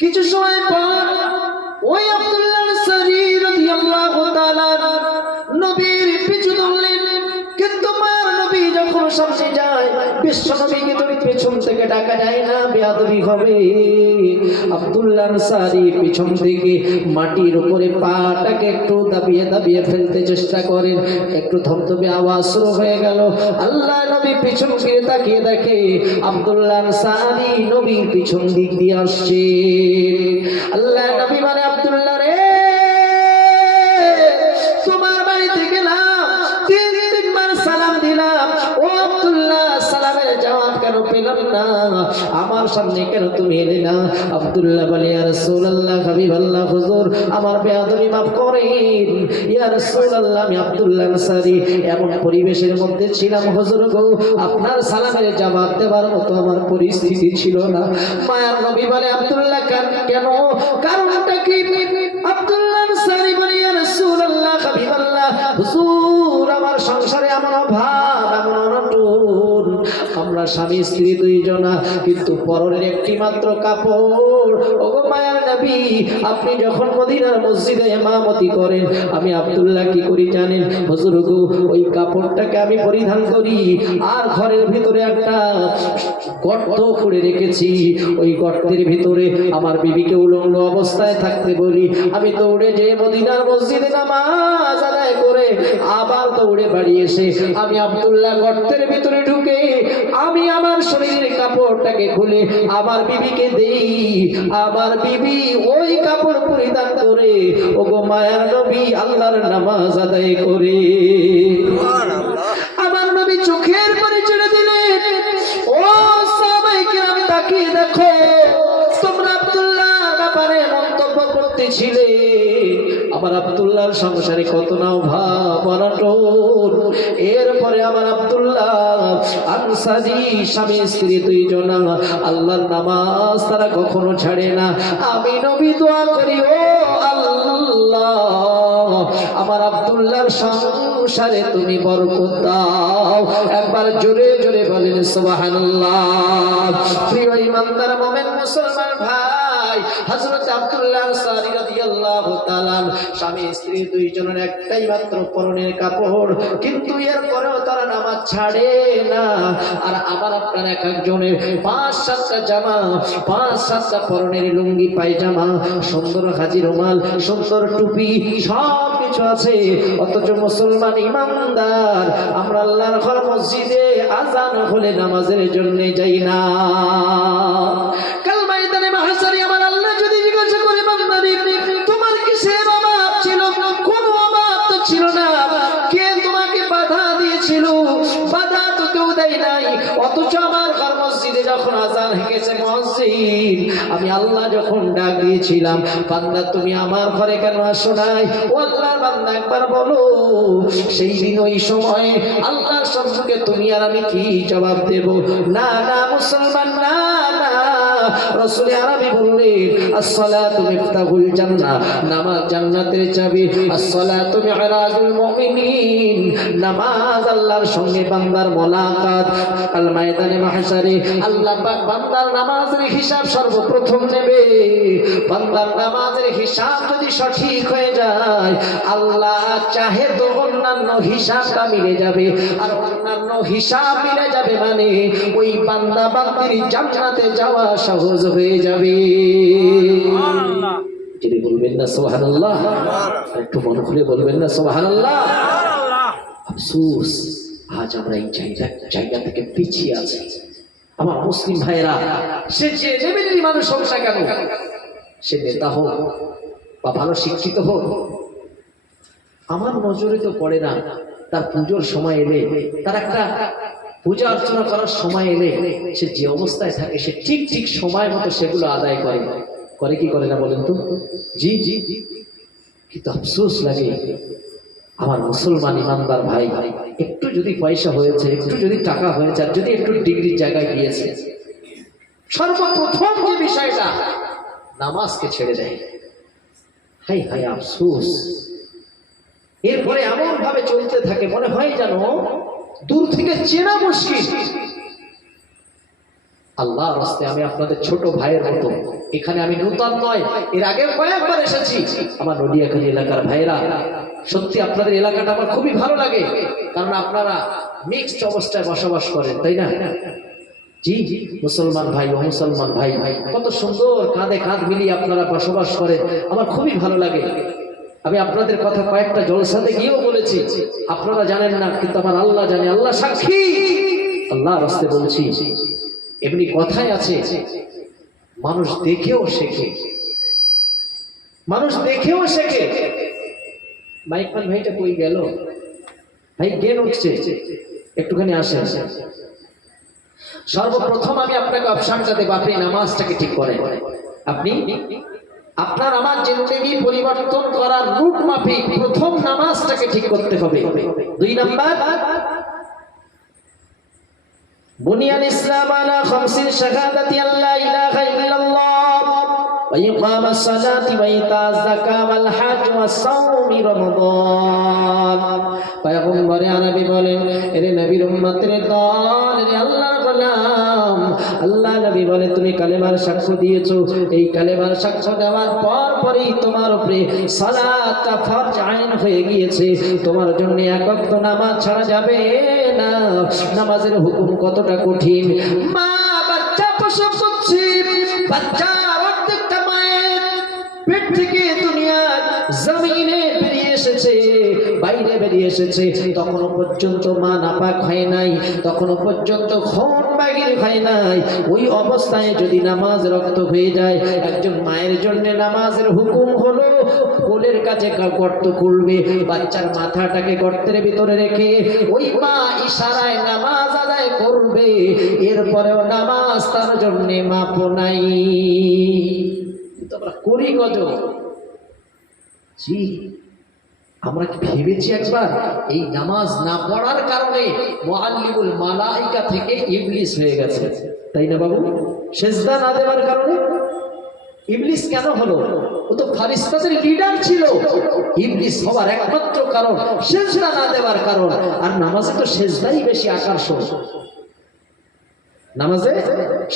কিছু সময় পর ওই আব্দুল্লাহ আনসারী রাদিয়াল্লাহু তাআলা নবীর পিছু ধরলেন, কিন্তু মায়ার নবী যখন সামনে যায়, বিশ্ব নবীকে তো পেছন থেকে ডাকা যায় না, বেয়াদবি হবে। আব্দুল্লাহ আনসারী পিছন থেকে মাটির উপরে পাটাকে একটু দাবিয়ে দাবিয়ে ফেলতে চেষ্টা করেন, একটু ধবধবে আওয়াজ শুরু হয়ে গেল। আল্লাহ নবী পিছন ফিরে তাকিয়ে দেখে আব্দুল্লাহ আনসারী নবীর পিছন দিক দিয়ে আসছে। আল্লাহ নবী মানে, আব্দুল্লাহ রে, তোমার বাড়িতে গেলাম, তিনবার সালাম দিলাম, ও আব্দুল্লাহ সালামের জবাব কেন পেলাম না? আমার সামনে কেন তুমি এলে না? আব্দুল্লাহ বলে, ইয়া রাসূলুল্লাহ, হাবিবাল্লাহ, হুজুর আমার বেয়াদবি মাফ করেন। ইয়া রাসূলুল্লাহ, আমি আব্দুল্লাহ আনসারী এমন পরিবেশের মধ্যে ছিলাম হুজুর গো, আপনার সালামের জবাব দেওয়ার মতো আমার পরিস্থিতি ছিল না। মায়ার নবী বলে, আব্দুল্লাহ কেন? কারণটা কি? আব্দুল্লাহ আনসারী বলে, ইয়া রাসূলুল্লাহ, হাবিবাল্লাহ, হুজুর আমার সংসারে এমন অভাব, এমন অনটন, আমরা আমরা স্বামী স্ত্রী দুইজনা, কিন্তু পরনের একটি মাত্র কাপড়। ওগো মায়ার নবী, আপনি যখন মদিনার মসজিদে ইমামতি করেন, আমি আব্দুল্লাহ কি করি জানেন? হুজুর গো, ওই কাপড়টাকে আমি পরিধান করি, আর ঘরের ভিতরে একটা গর্ত করে রেখেছি। ওই গর্তের ভিতরে আমার বিবিকে উলঙ্গ অবস্থায় থাকতে বলি। আমি দৌড়ে যে মদিনার মসজিদে নামাজ আদায় করে আবার দৌড়ে বাড়ি এসে আমি আব্দুল্লাহ গর্তের ভিতরে ঢুকে আমি আমার শরীরের কাপড়টাকে খুলে আমার বিবিকে দেই। আমার বিবি ওই কাপড় পরিধান করে ওগো মায়ার নবী আল্লাহর নামাজ আদায় করে। আমার নবী চোখের পানি ছেড়ে দিলেন। ও সাহাবায়ে আমি তাকিয়ে দেখো, তোমরা আব্দুল্লাহ ব্যাপারে মন্তব্য করতেছিলে। আমার আব্দুল্লাহর সংসারে কত না ভাব অনটন। এরপরে আমার আব্দুল্লাহ আনসারী স্বামী স্ত্রী দুইজনা আল্লাহর নামাজ তারা কখনো ছাড়ে না। আমি নবী দোয়া করি, ও আল্লাহ আমার আব্দুল্লাহর সংসারে তুমি বরকত দাও। একবার জোরে জোরে বলেন সুবহানাল্লাহ। প্রিয় ইমানদার মুমিন মুসলমান ভাই, হযরত আব্দুল্লাহ আনসারী রাদিয়াল্লাহু তাআলা স্বামী স্ত্রী দুইজনের একটাই মাত্র পরনের কাপড়, কিন্তু এরপরেও তারা নামাজ ছাড়ে না। আর আবার আপনার এক একজনের 5-7টা জামা, 5-7টা পরনের লুঙ্গি পায়জামা, সুন্দর হাজি রুমাল, সুন্দর টুপি, সব কিছু আছে। অথচ মুসলমান ইমানদার আমরা আল্লাহর ঘর মসজিদে আজান হলে নামাজের জন্য যাই না। কাল ময়দানে মাহশারে আমার আল্লাহ যদি জিজ্ঞাসা করে, বান্দারে তোমার কিসের অভাব ছিল? কোনো অভাব তো ছিল না। কে তোমাকে বাধা দিয়েছিল? বাধা তো কেউ দেয় নাই। অথচ আমার ঘর মসজিদে যখন আজান হেঁকেছে মুয়াজ্জিন, আমি আল্লাহ যখন ডাক দিয়েছিলাম, বান্দা তুমি আমার ঘরে কেন আসো নাই? ও আল্লাহর বান্দা একবার বলো। সেই দিন ওই সময় আল্লাহর সম্মুখে তুমি আর আমি কি জবাব দেব? না না মুসলমান, না না। রাসূল আরবি বললেন, as-salatu মিফতাহুল জান্নাহ, নামাজ জান্নাতের চাবি। as-salatu মি'রাজুল মুমিনিন, নামাজ আল্লাহর সঙ্গে বান্দার মোলাকাত। কাল ময়দানে মাহশারে আল্লাহ পাক বান্দার নামাজের হিসাব সর্বপ্রথম নেবে। বান্দার নামাজের হিসাব যদি সঠিক হয়ে যায়, আল্লাহ চাহে তো অন্যান্য হিসাবটা মিলে যাবে। আর অন্যান্য হিসাব মিলে যাবে মানে ওই বান্দা বান্দির জান্নাতে যাওয়া সহজ হয়ে যাবে। যদি বলবেন না সুবহানাল্লাহ, একটু মন খুলে বলবেন না সুবহানাল্লাহ। আফসোস, আজ আমরা এই জায়গা থেকে পিছিয়ে আছি। আমার মুসলিম ভাইয়েরা, সে যে লেভেলেরই মানুষ হোক না কেন, সে নেতা হোক বা ভালো শিক্ষিত হোক, আমার নজরে তো পড়ে না তার পুজোর সময় এলে, তার একটা পূজা অর্চনা করার সময় এলে সে যে অবস্থায় থাকে সে ঠিক ঠিক সময় মতো সেগুলো আদায় করে। করে কি করে না বলেন তো? জি জি জি। কিন্তু আফসোস লাগে আমার মুসলমান ইমানদার ভাই, একটু যদি পয়সা হয়েছে, একটু যদি টাকা হয়েছে, আর যদি একটু ডিগ্রির জায়গায় গিয়েছে, সর্বপ্রথম যে বিষয়টা নামাজকে ছেড়ে দেয়। হাই হাই আফসোস। এরপরে এমন ভাবে চলতে থাকে মনে হয় যেন দূর থেকে চেনা মুশকিল। আল্লাহর রাস্তায় আমি আপনাদের ছোট ভাইয়ের মতো, এখানে আমি নূতন নয়, এর আগে কয়েকবার এসেছি। আমার নদিয়াখালী এলাকার ভাইয়েরা, সত্যি আপনাদের এলাকাটা আমার খুবই ভালো লাগে, কারণ আপনারা মিক্সড অবস্থায় বসবাস করেন, তাই না? জি জি, মুসলমান ভাই ও মুসলমান ভাই, কত সুন্দর কাঁধে কাঁধ মিলিয়ে আপনারা বসবাস করেন, আমার খুবই ভালো লাগে। আমি আপনাদের কথা কয়েকটা জলসাতে গিয়েও বলেছি, আপনারা জানেন না, কিন্তু আমার আল্লাহ জানে, আল্লাহ সাক্ষী। আল্লাহর রাস্তায় বলছি, এমনি কথাই আছে, মানুষ দেখেও শেখে, মানুষ দেখেও শেখে। মাইকমান ভাইটা কই গেল? ভাই জ্ঞান উঠছে, একটুখানি আসেন। সর্বপ্রথম আমি আপনাকে অপশনটা দেব, আপনি নামাজটাকে ঠিক করেন। আপনি আপনার আমার জিন্দেগি পরিবর্তন করার রুট মাফিক প্রথম নামাজটাকে ঠিক করতে হবে। 2 নাম্বার, বুনিয়াল ইসলাম আলা খামসিন শাহাদাতি আল্লা ইলাহা ইল্লাল্লাহ وإقام الصلاة وإيتاء الزكاة والحج والصوم رمضان পয়গম্বরে আরবি বলেন এরে নবীর উম্মতের দল এরে আল্লাহর গোলাম আল্লাহ নবী বলে তুমি কালেমার সাক্ষ্য দিয়েছো এই কালেমার সাক্ষ্য দেওয়ার পরই তোমার উপরে সালাতটা ফরজ আইন হয়ে গিয়েছে তোমার জন্য এক ওয়াক্ত নামাজ ছাড়া যাবে না নামাজের হুকুম কতটা কঠিন মা বাচ্চা প্রসব করছে বাচ্চা প্রত্যেকটা মায়ের পেট থেকে দুনিয়ার জমিনে বেরিয়ে এসেছে বাইরে বেরিয়ে এসেছে তখনও পর্যন্ত মা নাপাক হয় নাই তখনও পর্যন্ত খুন বাগির হয় নাই ওই অবস্থায় যদি নামাজ রক্ত হয়ে যায় একজন মায়ের জন্য নামাজের হুকুম হলো কোলের কাছে গর্ত খুলবে বাচ্চার মাথাটাকে গর্তের ভিতরে রেখে ওই মা ইশারায় নামাজ আদায় করবে এরপরেও নামাজ তার জন্য মাপ নাই আমরা করি কত জি আমরা কি ভেবেছি একবার এই নামাজ না পড়ার কারণে মুআল্লিমুল মালাইকা থেকে ইবলিস হয়ে গেছে তাই না বাবু সেজদা না দেওয়ার কারণে ইবলিস কেন হলো ও তো ফারিস্তাদের লিডার ছিল ইবলিস হওয়ার একমাত্র কারণ সেজদা না দেওয়ার কারণ আর নামাজে তো সেজদাই বেশি আকর্ষণ নামাজে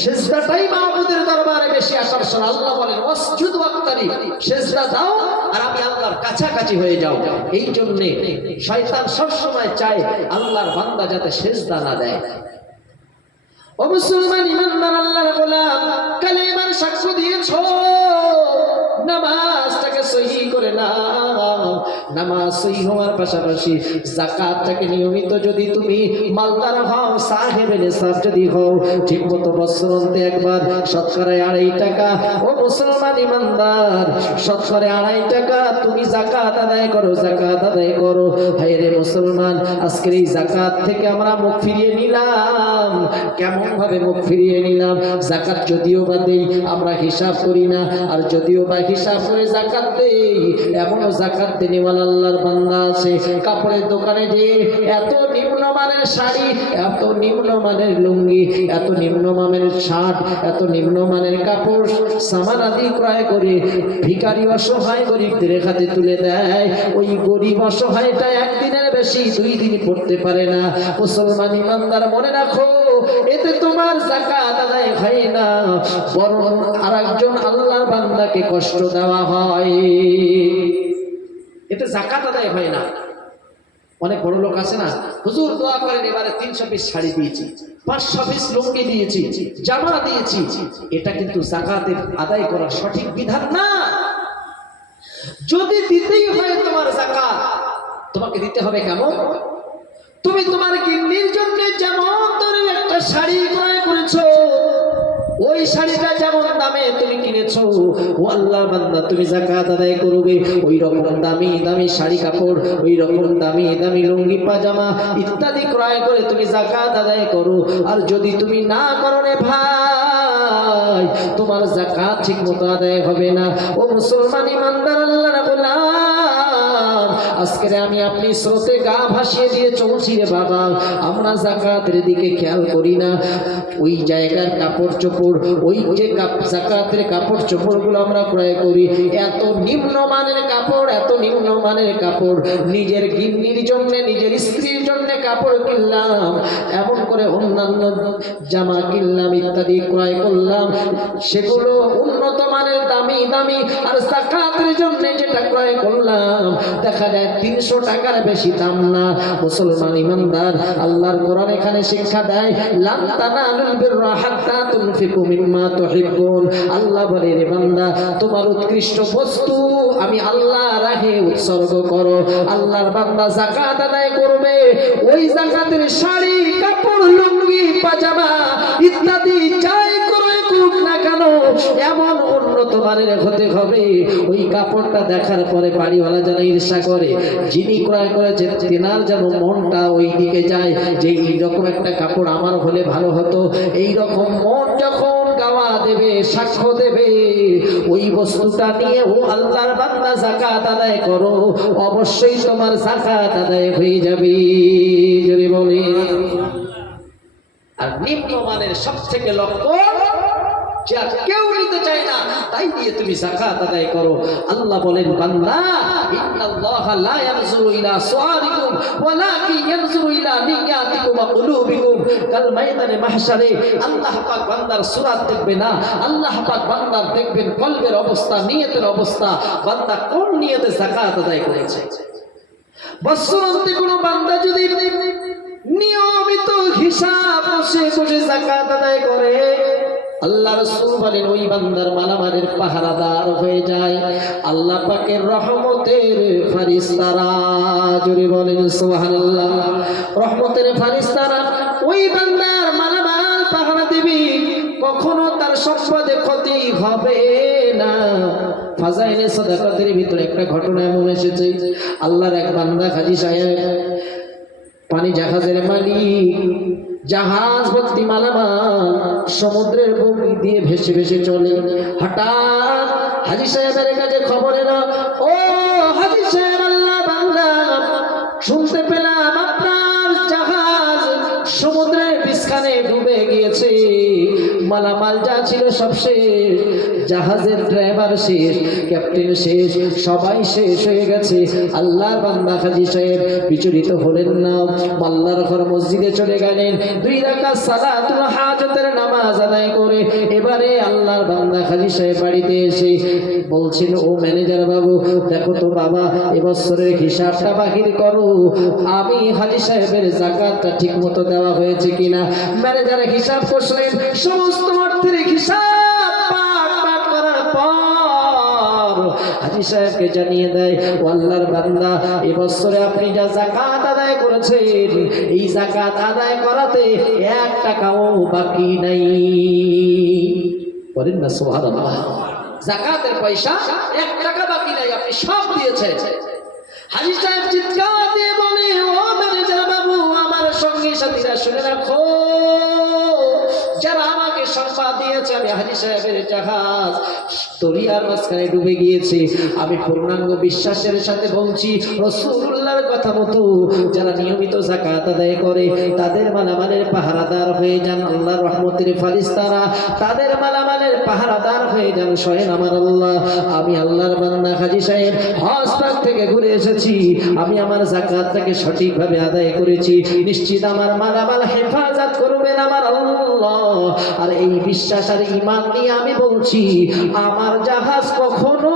সেজদাটাই মাহবুদের দরবারে বেশি আকর্ষণ আল্লাহ বলেন ওয়াসজুদ ওয়াক্তারিব সেজদা দাও আর আমি আল্লাহর কাছাকাছি হয়ে যাও এই জন্য শয়তান সব সময় চায় আল্লাহর বান্দা যাতে সেজদা না দেয় ও মুসলমান ইমানদার আল্লাহর গোলাম কালেমার সাক্ষ্য দিয়েছো নামাজটাকে সহি করে নাও নামাজ সহি হওয়ার পাশাপাশি যাকাতটাকে নিয়মিত যদি তুমি মালদার হও সাহেবে নিসাব যদি হও ঠিকমতো বছর অন্তে একবার শতকরা 2.5 টাকা ও মুসলমান ইমানদার শতকরা 2.5 টাকা তুমি যাকাত আদায় করো যাকাত আদায় করো হায় রে মুসলমান আজকের এই যাকাত থেকে আমরা মুখ ফিরিয়ে নিলাম কেমন ভাবে মুখ ফিরিয়ে নিলাম যাকাত যদিও বা দেই আমরা হিসাব করি না আর যদিও বা হিসাব করে যাকাত দেই এমনও যাকাত দেওয়ালা আল্লাহর বান্দা আছে কাপড়ের দোকানে যে এত নিম্নমানের শাড়ি এত নিম্নমানের লুঙ্গি এত নিম্নমানের শার্ট এত নিম্নমানের কাপড় সামান আদি ক্রয় করে ভিখারি অসহায় গরিবদের হাতে তুলে দেয় ওই গরিব অসহায়টা একদিনের বেশি 2 দিন পড়তে পারে না মুসলমান ইমানদার মনে রাখো এতে তোমার যাকাত আদায় হয় না বরং আরেকজন আল্লাহর বান্দাকে কষ্ট দেওয়া হয় এতে যাকাত আদায় হয় না অনেক বড় লোক আছে না হুজুর দোয়া করেন এবারে 300 পিস শাড়ি দিয়েছি 500 পিস লুঙ্গি দিয়েছি জামা দিয়েছি এটা কিন্তু যাকাতের আদায় করা সঠিক বিধান না যদি দিতেই হয় তোমার যাকাত তোমাকে দিতে হবে কেমন তুমি তোমার গিন্নির জন্য যেমন ধরে একটা শাড়ি ক্রয় করেছো ওই শাড়িটা যেমন দামে তুমি কিনেছো ও আল্লাহর বান্দা তুমি যাকাত আদায় করবে ওই রকম দামি দামি শাড়ি কাপড় ওই রকম দামি দামি লুঙ্গি পাজামা ইত্যাদি ক্রয় করে তুমি যাকাত আদায় করো আর যদি তুমি না করো রে ভাই তোমার যাকাত ঠিকমতো আদায় হবে না ও মুসলমান ইমানদার আল্লাহর গোলাম আজকে আমি আপনি স্রোতে গা ভাসিয়ে দিয়ে চলছি রে বাবা আমরা যাকাতের দিকে খেয়াল করি না ওই জায়গার কাপড় চোপড় ওই যে যাকাতের কাপড় চোপড়গুলো আমরা ক্রয় করি এত নিম্নমানের কাপড় এত নিম্নমানের কাপড় নিজের গিন্নির জন্য নিজের স্ত্রীর জন্য কাপড় কিনলাম এমন করে অন্যান্য জামা কিনলাম ইত্যাদি ক্রয় করলাম সেগুলো উন্নত মানের দামি দামি আর যাকাতের জন্য যেটা ক্রয় করলাম দেখা যায় 300 টাকার বেশি দাম না মুসলমান ইমানদার আল্লাহর কোরআন এখানে শিক্ষা দেয় লান তানালুল বিররা হাত্তা তুনফিকু মিম্মা তুহিব্বুন আল্লাহ বলে রে বান্দা তোমার উৎকৃষ্ট বস্তু আমি আল্লাহর রাহে উৎসর্গ করো আল্লাহর বান্দা যাকাত আদায় করবে ওই যাকাতের শাড়ি কাপড় লুঙ্গি পাজামা ইত্যাদি যাই ক্রয় করুক না কেন এমন উন্নত মানের হতে হবে ওই কাপড়টা দেখার পরে বাড়িওয়ালা যেন ঈর্ষা করে যিনি ক্রয় করেছে তেনার যেন মনটা ওই দিকে যায় যে এইরকম একটা কাপড় আমার হলে ভালো হতো এইরকম মন যখন গাওয়া দেবে সাক্ষ্য দেবে ওই বস্তুটা নিয়ে ও আল্লাহর বান্দা যাকাত আদায় করো অবশ্যই তোমার যাকাত আদায় হয়ে যাবে যদি বলি আর নিম্নমানের সব থেকে লক্ষ্য যে আর কেউ নিতে চায় না, তাই দিয়ে তুমি যাকাত আদায় করো। আল্লাহ বলেন, বান্দা ইন্নাল্লাহা লা ইয়ানজুরু ইলা সুআরিকুম ওয়ালাকিন ইয়ানজুরু ইলা নিয়াতিকুম ওয়া কুলুবিকুম। কাল ময়দানে মাহশারে আল্লাহ পাক বান্দার সুরাত দেখবে না, আল্লাহ পাক বান্দার দেখবেন কলবের অবস্থা, নিয়তের অবস্থা, বান্দা কোন নিয়তে যাকাত আদায় করেছে। বৎসরান্তে কোনো বান্দা যদি নিয়মিত হিসাব বসে বসে যাকাত আদায় করে, আল্লাহ রাসূল বলেন ওই বান্দার মালামালের পাহারাদার হয়ে যায় আল্লাহ পাকের রহমতের ফেরেশতারা। জোরে বলেন সুবহানাল্লাহ। রহমতের ফেরেশতারা ওই বান্দার মালামাল পাহারা দিবে, কখনো তার সম্পদে ক্ষতি হবে না। ফাজাইলে সাদাকাতের ভিতরে একটা ঘটনা এমন এসেছে, আল্লাহর এক বান্দা হাজী সাহেব, পানি জাহাজের মালিক, জাহাজ ভর্তি মালামাল সমুদ্রের বুক দিয়ে ভেসে ভেসে চলে। হঠাৎ হাজী সাহেবের কাছে খবর এলো, ও হাজী সাহেব, আল্লাহ বান্দা, শুনতে পেলাম আপনার জাহাজ সমুদ্রের মাঝখানে ডুবে গিয়েছে, মালামাল যা ছিল সব শেষ, জাহাজের ড্রাইভার শেষ, ক্যাপ্টেন শেষ, সবাই শেষ হয়ে গেছে। আল্লাহর বান্দা হাজী সাহেব বিচলিত হলেন না, আল্লাহর ঘর মসজিদে চলে গেলেন, 2 রাকাত সালাতুল হাজতের নামাজ আদায় করে এবারে আল্লাহর বান্দা হাজী সাহেব বাড়িতে এসে বলছেন, ও ম্যানেজার বাবু, দেখো তো বাবা, এবছরের হিসাবটা বাহির করো, আমি হাজী সাহেবের যাকাতটা ঠিক মতো দেওয়া হয়েছে কিনা। ম্যানেজার হিসাব করলেন, সমস্ত অর্থের হিসাব পাঠ করার পর হাজী সাহেবকে জানিয়ে দেয়, ও আল্লাহর বান্দা, এবছরে আপনি যা যাকাত আদায় করেছেন, এই যাকাত আদায় করাতে 1 টাকাও বাকি নাই। বলেন না সুবহানাল্লাহ। যাকাতের পয়সা 1 টাকা বাকি নাই, আপনি সব দিয়েছেন। হাজী সাহেব চিৎকার দিয়ে বলে, ও ম্যানেজার বাবু, আমার সঙ্গী সাথীরা শুনে রাখো, যারা আমাকে সংবাদ দিয়েছে আমি হাজী সাহেবের জাহাজ দরিয়ার মাঝখানে ডুবে গিয়েছে, আমি পূর্ণাঙ্গ বিশ্বাসের সাথে বলছি, রাসূলুল্লাহর কথা মতো যারা নিয়মিত যাকাত আদায় করে তাদের মালামালের পাহারাদার হয়ে যান আল্লাহর রহমতের ফেরেশতারা, তাদের মালামালের পাহারাদার হয়ে যান স্বয়ং আমার আল্লাহ। আমি আল্লাহর বান্দা হাজী সাহেব হজ পাক থেকে ঘুরে এসেছি, আমি আমার যাকাতটাকে সঠিকভাবে আদায় করেছি, নিশ্চিত আমার মালামাল হেফাজত করবেন আমার আল্লাহ। আর এই বিশ্বাস আর ঈমান নিয়ে আমি বলছি, আমার জাহাজ কখনো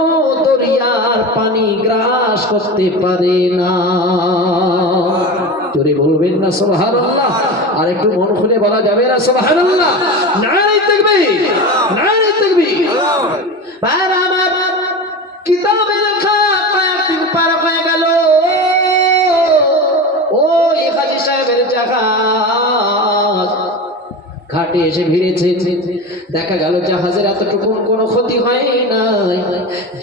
দরিয়ার পানি গ্রাস করতে পারে না। জোরে বলবেন না সুবহানাল্লাহ। আর একটু মন খুলে বলা যাবে না সুবহানাল্লাহ? নারে তাকবীর, নারে তাকবীর। বাবা আমার কিতাবে লেখা কয়েকদিন পার হয়ে গেল, ওই হাজী সাহেবের জাহাজ ঘাটে এসে ভিড়েছে, দেখা গেল জাহাজের এতটুকু কোনো ক্ষতি হয় নাই।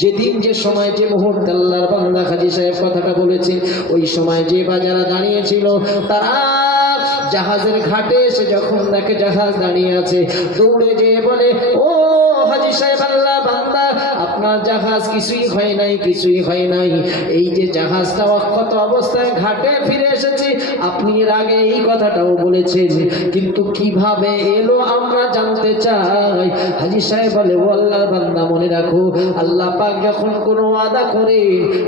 যেদিন যে সময় যে মুহূর্তে আল্লাহর বান্দা হাজী সাহেব কথাটা বলেছে, ওই সময় যে বাজারা দাঁড়িয়েছিল তারা জাহাজের ঘাটে এসে যখন দেখে জাহাজ দাঁড়িয়ে আছে, দৌড়ে যেয়ে বলে, ও হাজী সাহেব, আল্লাহ বান্দা, আপনার জাহাজ কিছুই হয় নাই, কিছুই হয় নাই, এই যে জাহাজটা অক্ষত অবস্থায় ঘাটে ফিরে এসেছে, আপনি এর আগে এই কথাটাও বলেছেন, কিন্তু কিভাবে এলো আমরা জানতে চাই। হাজী সাহেব বলে, ও আল্লাহর বান্দা, মনে রাখো, আল্লাহ পাক যখন কোনো ওয়াদা করে,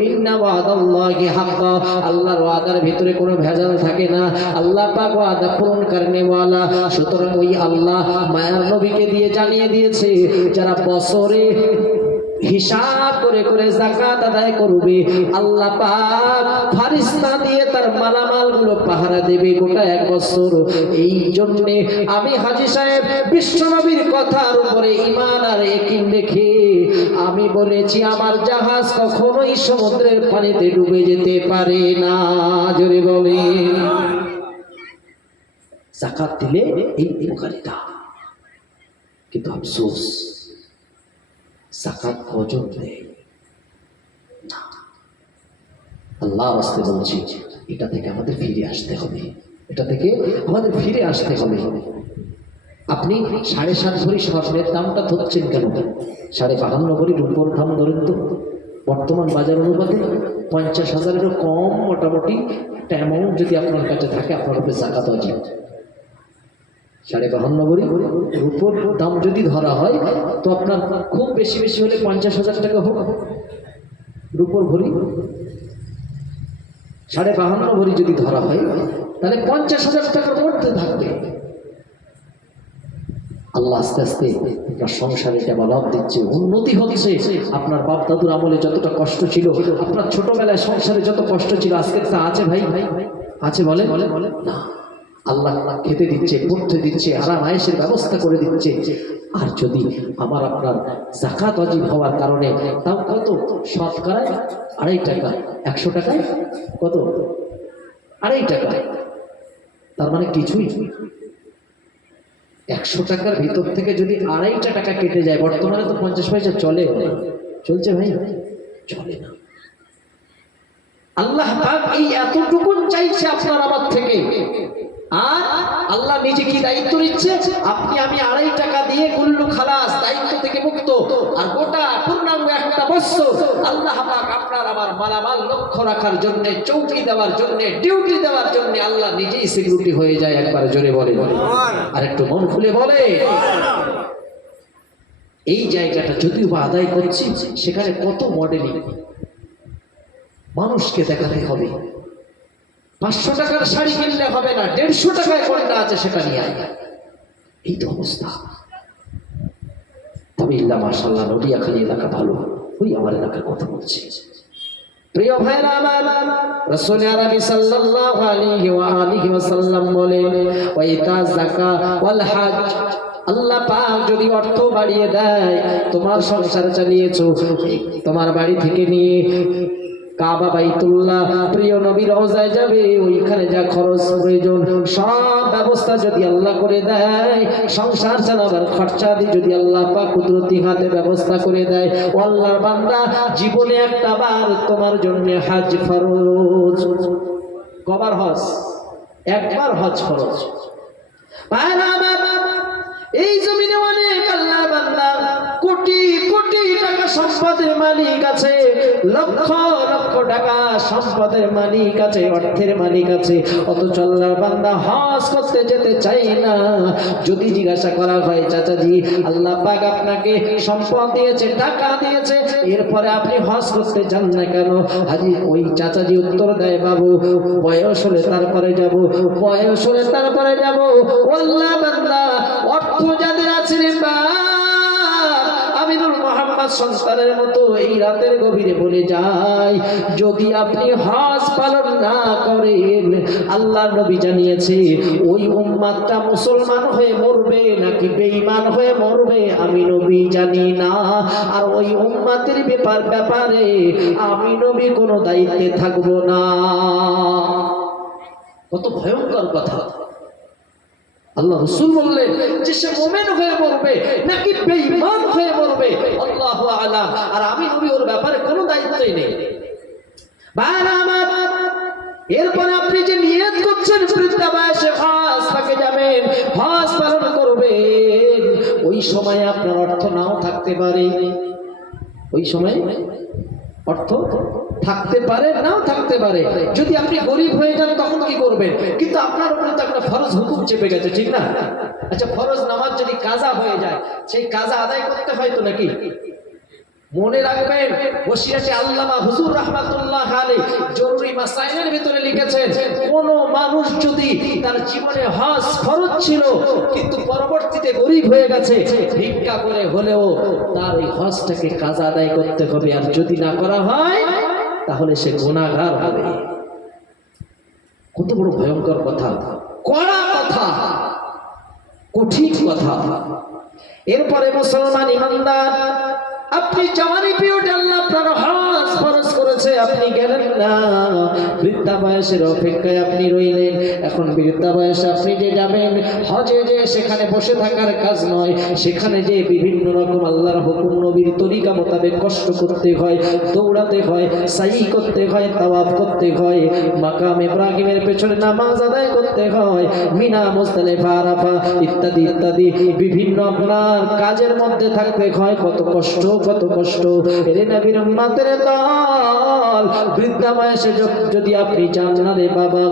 ইন্না ওয়াদাল্লাহি হাক্কা, আল্লাহর ওয়াদার ভিতরে কোনো ভেজাল থাকে না, আল্লাহ পাক ওয়াদা পূরণ করনে ওয়ালা। সুতরাং ওই আল্লাহ মায়ার নবীকে দিয়ে জানিয়ে দিয়েছে, যারা বছরে হিসাব করে করে যাকাত আদায় করবে, আল্লাহ পাক ফেরেশতা দিয়ে তার মালামালগুলো পাহারা দেবে গোটা 1 বছর। এই জন্য আমি হাজী সাহেব বিশ্বনবীর কথার উপরে ঈমান আর ইয়াকিন রেখে আমি বলেছি, আমার জাহাজ কখনোই সমুদ্রের পানিতে ডুবে যেতে পারে না। জোরে বলেন। যাকাত দিলে এই উপকারিতা, কিন্তু আফসোস যাকাত ওজন দেয় না। আল্লাহ রাস্তে বলছি, এটা থেকে আমাদের ফিরে আসতে হবে, এটা থেকে আমাদের ফিরে আসতে হবে। আপনি 7.5 ভরি স্বর্ণের দামটা ধরছেন কেন? 52.5 ভরি রূপোর দাম ধরেন তো, বর্তমান বাজার অনুপাতে 50,000-এরও কম মোটামুটি একটা অ্যামাউন্ট যদি আপনার কাছে থাকে, আপনার উপরে যাকাত ওয়াজিব। 52.5 ভরি রূপোর দাম যদি ধরা হয় তো আপনার খুব বেশি বেশি হলে 50,000 টাকা হোক রূপোর ভরি। 52.5 ভরি যদি ধরা হয় তাহলে 50,000 টাকার মধ্যে থাকবে। আল্লাহ আস্তে আস্তে আপনার সংসারে ডেভেলপ দিচ্ছে, উন্নতি হচ্ছে। আপনার বাপ দাদুর আমলে যতটা কষ্ট ছিল, আপনার ছোটবেলায় সংসারে যত কষ্ট ছিল, আজকে তা আছে ভাই? আছে বলে না। আল্লাহ খেতে দিচ্ছে, পড়তে দিচ্ছে, আরাম আয়েশের ব্যবস্থা করে দিচ্ছে। আর যদি আমার আপনার যাকাত ওয়াজিব হওয়ার কারণে তাও কত শতকরায় 2.5 টাকা, 100 টাকায় কত 2.5 টাকা, তার মানে কিছুই। 100 টাকার ভিতর থেকে যদি 2.5 টাকা কেটে যায়, বর্তমানে তো 50 পয়সা চলে, চলছে ভাই? চলে না। আল্লাহ পাক এই এতটুকু চাইছে আপনার আমার থেকে। আর আল্লাহ নিজে কি দায়িত্ব নিচ্ছে? আপনি আমি 2.5 টাকা দিয়ে কুল্লু খালাস, দায়িত্ব থেকে মুক্ত। আর গোটা পূর্ণাঙ্গ একটা বছর আল্লাহ পাক আপনার আমার মালামাল লক্ষ্য রাখার জন্য, চৌকি দেওয়ার জন্য, ডিউটি দেওয়ার জন্য আল্লাহ নিজেই সিকিউরিটি হয়ে যায়। একবার জোরে বলে, আর একটু মন খুলে বলে। এই জায়গাটা যদিও বা আদায় করছি, সেখানে কত মডেলিং মানুষকে দেখাতে হবে। 500 টাকার শাড়ি কিনলে হবে না, 150 টাকায় কোনটা আছে সেটা নিয়ে আয়। এই তো অবস্থা। তবে ইল্লা মাশাআল্লাহ নদিয়াখালী এলাকা ভালো। ওই আমার এলাকার কথা বলছি। প্রিয় ভাইরা আমার, রাসূল আরবি সাল্লাল্লাহু আলাইহি ওয়া আলিহি ওয়াসাল্লাম বলেন, ওয়া ইতা যাকাত ওয়াল হজ, আল্লাহ পাক যদি অর্থ বাড়িয়ে দেয়, তোমার সংসার চালিয়েছো, তোমার বাড়ি থেকে নিয়ে কাবা বাইতুল্লাহ প্রিয় নবীর রওজায় যাবে, ওইখানে যা খরচ প্রয়োজন সব ব্যবস্থা যদি আল্লাহ করে দেয়, সংসার চালাবার খরচা যদি আল্লাহ পাক কুদরতি হাতে ব্যবস্থা করে দেয়, ও আল্লাহর বান্দা জীবনে একটা বার তোমার জন্য হজ ফরজ। কবার হজ? একবার হজ ফরজ। এই জমিনে অনেক আল্লাহর বান্দা কোটি কোটি টাকা সম্পদের মালিক আছে, লক্ষ লক্ষ টাকা সম্পদের মালিক আছে, অর্থের মালিক আছে, অথচ আল্লাহর বান্দা হজ করতে যেতে চাই না। যদি জিজ্ঞাসা করা হয়, চাচাজি আল্লাহ পাক আপনাকে সম্পদ দিয়েছে, টাকা দিয়েছে, এরপরে আপনি হজ করতে চান না কেন? হাজি ওই চাচাজি উত্তর দেয়, বাবু বয়স হলে তারপরে যাব, বয়স হলে তারপরে যাব। আল্লাহ বান্দা অর্থ যাদের আছে রে বাপ, আমিনুল মোহাম্মদ সন্তানের মতো এই রাতের গভীরে বলে যায়, যদি আপনি হজ পালন না করেন, আল্লাহ নবী জানিয়েছে ওই উম্মাতটা মুসলমান হয়ে মরবে নাকি বেঈমান হয়ে মরবে আমি নবী জানি না। আর ওই উম্মাতের ব্যাপারে আমি নবী কোনো দায়িত্বে থাকবো না। কত ভয়ঙ্কর কথা! আল্লাহ রাসূল বললেন যে সে মুমিন হয়ে মরবে নাকি বেঈমান হয়ে মরবে আল্লাহু আ'লাম, আর আমি নবী ওর ব্যাপারে কোনো দায়িত্বই নেই। ভাইরা আমার, এরপরে আপনি যে নিয়ত করছেন বৃদ্ধা বয়সে হজ পাকে যাবেন, হজ পালন করবেন, ওই সময় আপনার অর্থ নাও থাকতে পারে, ওই সময় অর্থ থাকতে পারে নাও থাকতে পারে। যদি আপনি গরিব হয়ে যান তখন কি করবেন? কিন্তু আপনার উপরে তো একটা ফরজ হুকুম চেপে গেছে, ঠিক না? আচ্ছা, ফরজ নামাজ যদি কাজা হয়ে যায়, সেই কাজা আদায় করতে হয় তো নাকি? মনে রাখবেন, বসিরাতে আল্লামা হুজুর রাহমাতুল্লাহ আলাইহি জরুরি মাসাইলের ভিতরে লিখেছেন, কোন মানুষ যদি তার জীবনে হজ ফরজ ছিল কিন্তু পরবর্তীতে গরিব হয়ে গেছে, ভিক্ষা করে হলেও তার ওই হজটাকে কাজা আদায় করতে হবে। আর যদি না করা হয় তাহলে সে গুনাহগার হবে। কত বড় ভয়ঙ্কর কথা, কড়া কথা, কঠিন কথা। এরপরে মুসলমান ইমানদার, আপনি জওয়ানি পিরিয়ডে আল্লাহ আপনার হজ ফরজ করেছে, আপনি গেলেন না, বৃদ্ধা বয়সের অপেক্ষায় আপনি রইলেন। এখন বৃদ্ধা বয়সে আপনি যে যাবেন হজে, যে সেখানে বসে থাকার কাজ নয়, সেখানে যে বিভিন্ন রকম আল্লাহর হুকুম নবীর তরিকা মোতাবেক কষ্ট করতে হয়, দৌড়াতে হয়, সাই করতে হয়, তাওয়াফ করতে হয়, মাকাম ইব্রাহিমের পেছনে নামাজ আদায় করতে হয়, মিনা মুজদালিফা আরাফা ইত্যাদি ইত্যাদি বিভিন্ন আপনার কাজের মধ্যে থাকতে হয়। কত কষ্ট, কত কষ্ট! এরে নবীর উম্মতের দল, দল, বৃদ্ধা বয়সে যদি আপনি চান না রে বাবা,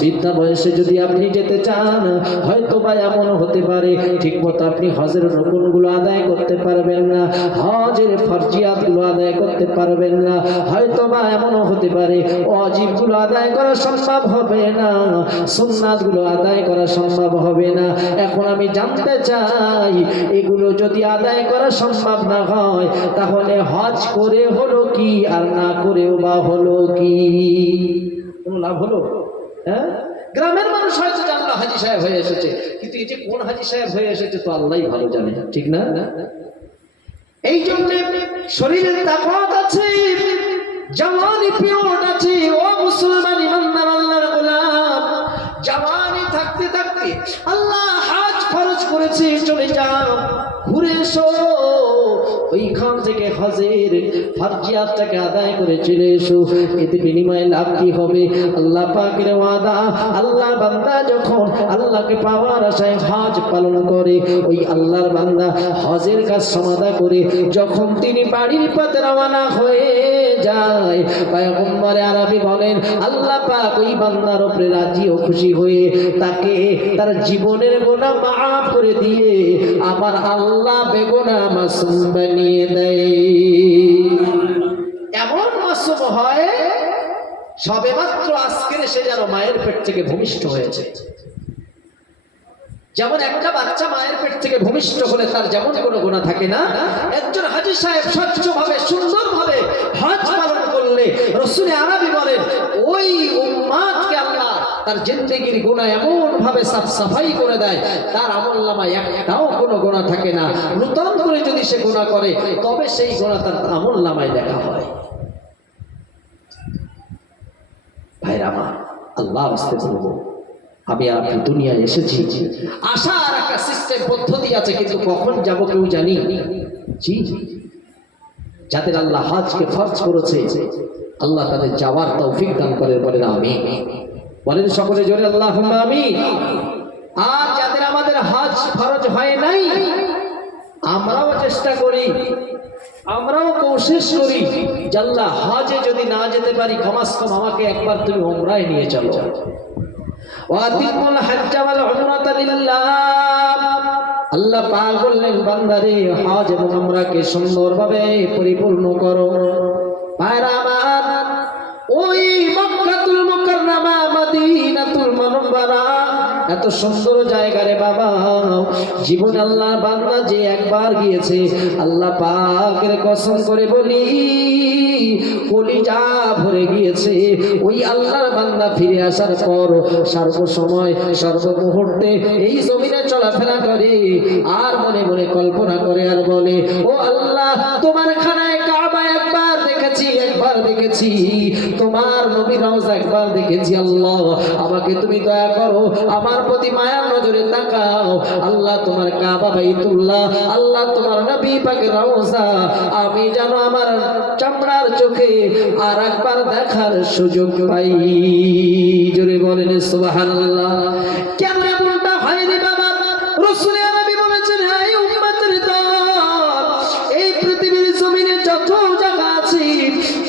বৃদ্ধা বয়সে যদি আপনি যেতে চান, হয়তো বা এমন হতে পারে ঠিক মতো আপনি হজের রুকুনগুলো আদায় করতে পারবেন না, হজের ফরজিয়াতগুলো আদায় করতে পারবেন না, হয়তো বা এমনও হতে পারে ওয়াজিবগুলো আদায় করা সম্ভব হবে না, সুন্নাতগুলো আদায় করা সম্ভব হবে না। এখন আমি জানতে চাই, এগুলো যদি আদায় করা সম্ভব না হয়, তাহলে হজ করে হলো কি আর না করেও বা হলো কি? কোনো লাভ হলো? হ্যাঁ, গ্রামের মানুষ হয়তো জানলো হাজী সাহেব হয়ে এসেছে, কিন্তু এই যে কোন হাজী সাহেব হয়ে এসেছে তো আল্লাহই ভালো জানে, ঠিক না? এই জন্য শরীরের তাকওয়াত আছে, জওয়ানি পিওর আছে। ও মুসলমান ইমানদার আল্লাহর গোলাম, জওয়ানি থাকতে থাকতে আল্লাহ হজ ফরজ করেছে, চলে যাও ঘুরে এসো, ওইখান থেকে হজের ফরজিয়াতটাকে আদায় করে চলে এসো। এতে বিনিময়ে লাভ কি হবে? আল্লাহ পাকের ওয়াদা, আল্লাহ বান্দা যখন আল্লাহকে পাওয়ার আশায় হজ পালন করে, ওই আল্লাহর বান্দা হজের কাজ সমাধা করে যখন তিনি বাড়ির পথে রওনা হয়ে যায়, পয়গম্বরে আরবি বলেন আল্লাহ পাক ওই বান্দার উপরে রাজি ও খুশি হয়ে তাকে তার জীবনের গুনাহ মাফ করে দিয়ে আমার আল্লাহ বেগুনাহ মাসুম বানিয়ে দেয়। এমন মাসুম হয় সবেমাত্র আজকের সে যেন মায়ের পেট থেকে ভূমিষ্ঠ হয়েছে। যেমন একটা বাচ্চা মায়ের পেট থেকে ভূমিষ্ঠ হলে তার যেমন কোনো গুনাহ থাকে না, একজন হাজী সাহেব স্বচ্ছভাবে সুন্দরভাবে হজ পালন করলে রাসূল আরবি বলেন ওই উম্মাতকে আল্লাহ তার জিন্দেগির গুনাহ এমন ভাবে সাফ সাফাই করে দেয়, তার আমলনামায় একটাও কোনো গুনাহ থাকে না। নতুন করে যদি সে গুনাহ করে তবে সেই গুনাহ তার আমলনামায় লেখা হয়। ভাইরা আমার, আল্লাহ আস্তে বলবো, আমি আর আপনি দুনিয়ায় এসেছি, আসার একটা সিস্টেম পদ্ধতি আছে, কিন্তু কখন যাব কেউ জানি? জি, যাদের আল্লাহ হজকে ফরজ করেছে আল্লাহ তাদের যাওয়ার তৌফিক দান করেন, বলেন আমিন। বলেন সকলে জোরে আল্লাহুম্মা আমিন। আর যাদের আমাদের হজ ফরজ হয় নাই, আমরাও চেষ্টা করি, আমরাও কোশিশ করি যে আল্লাহ হজে যদি না যেতে পারি, কমাস কম আমাকে একবার তুমি উমরায় নিয়ে চলো। ওয়াতিমুল হজ্জ ওয়াল উমরাতা লিল্লাহ। আল্লাহ পাক বললেন বান্দারে হজ এবং উমরাকে সুন্দরভাবে পরিপূর্ণ করো। ভাইরা আমার, ওই মক্কাতুল মুকাররমা মদিনাতুল মুনাওয়ারা এত সুন্দর জায়গা রে বাবা, জীবন আল্লাহ বান্দা যে একবার গিয়েছে, আল্লাহ পাকের কসম করে বলি কলিজা ভরে গিয়েছে। ওই আল্লাহর বান্দা ফিরে আসার পর সর্বসময় সর্বমুহূর্তে এই জমিনে চলাফেরা করে আর মনে মনে কল্পনা করে আর বলে, ও আল্লাহ, তোমার খানায় কাবা একবার দেখেছি, একবার দেখেছি, তোমার নবী রওজা একবার দেখেছি, আল্লাহ আমাকে তুমি দয়া করো, আমার প্রতি মায়ার নজরে তাকাও। আল্লাহ তোমার কাবা বাইতুল্লাহ, আল্লাহ তোমার নবী পাকের রওজা আমি যেন আমার চামড়ার চোখে আর একবার দেখার সুযোগ পাই। জোরে বলেন সুবহানাল্লাহ। কেন এমনটা হয়নি বাবা? রাসূল নবী বলেছেন, হে উম্মতের দল, এই পৃথিবীর জমিনে যত জায়গা আছে,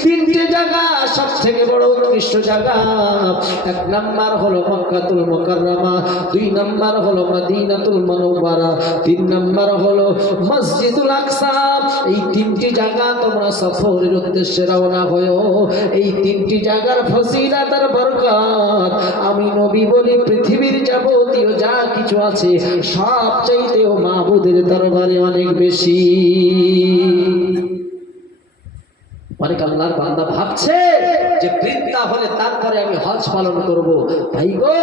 তিনটে জায়গা সবথেকে বড় উৎকৃষ্ট জায়গা। এক নাম্বার হলো মক্কাতুল মুকাররমা, দুই নাম্বার হলো মদিনাতুল মুনাওয়ারা, তিন নাম্বার হলো মসজিদুল আকসা। এই তিনটি জায়গা তোমরা সফরের উদ্দেশ্যে রওনা হয়ো। এই তিনটি জায়গার ফজিলত আর বরকত আমি নবী বলি পৃথিবীর যাবতীয় যা কিছু আছে সব চাইতেও মাবুদের দরবারে অনেক বেশি। অনেক আল্লাহর বান্দা ভাবছে যে বৃদ্ধা হলে তারপরে আমি হজ পালন করব। ভাই গো,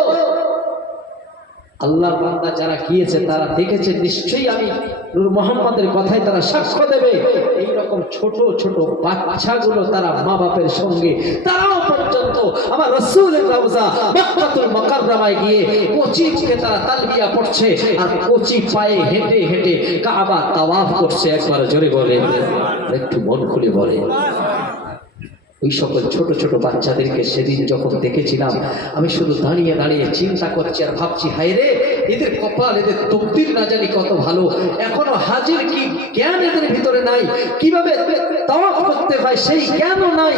আল্লাহর বান্দা যারা গিয়েছে তারা দেখেছে, নিশ্চয়ই আমি নূর মুহাম্মদের কথায় তারা সাক্ষ্য দেবে, এইরকম ছোট ছোট বাচ্চাগুলো তারা মা বাপের সঙ্গে তারাও পর্যন্ত আমার রাসূলের রওজা মক্কাতুল মুকাররমায় গিয়ে কচি থেকে তারা তালবিয়া পড়ছে আর কচি পায়ে হেঁটে হেঁটে কাবা তাওয়াফ করছে। একবার জোরে বলে, একটু মন খুলে বলে। ওই সকল ছোট ছোট বাচ্চাদেরকে সেদিন যখন দেখেছিলাম, আমি শুধু দাঁড়িয়ে দাঁড়িয়ে চিন্তা করছি আর ভাবছি, হায় রে, এদের কপাল, এদের তকদির না জানি কত ভালো। এখনো হাজির কি জ্ঞান এদের ভিতরে নাই, কিভাবে তাওয়াফ করতে হয় সেই জ্ঞানও নাই,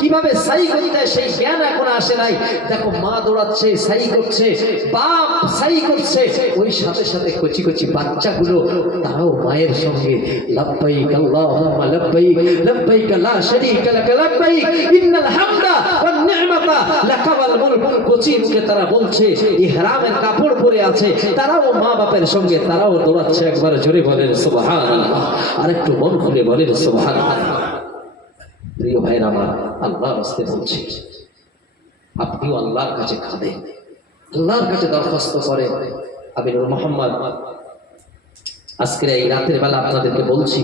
কিভাবে সাই করতে হয় সেই জ্ঞান এখন আসে নাই। দেখো মা দৌড়াচ্ছে, সাই করছে, বাপ সাই করছে, ওই সাথে সাথে কচি কচি বাচ্চাগুলো তারাও মায়ের সঙ্গে লাব্বাইক আল্লাহুম্মা লাব্বাইক লাব্বাইক লা শারীকা লাক লাব্বাইক ইন্নাল হামদা ওয়ান নি'মাতা লাকা ওয়াল মুলক। কচি মুখে তারা বলছে, ইহরামের কাপড় পরে আছে, তারাও মা বাপের সঙ্গে তারাও দৌড়াচ্ছে। একবার জোরে বলেন সুবহানাল্লাহ, আর একটু মন খুলে বলেন সুবহানাল্লাহ। প্রিয় ভাইরা আমার, আল্লাহর রাস্তে বলছি, আপনিও আল্লাহর কাছে কাঁদেন, আল্লাহর কাছে দরখাস্ত করে। আমি নূর মোহাম্মদ আজকের এই রাতের বেলা আপনাদেরকে বলছি,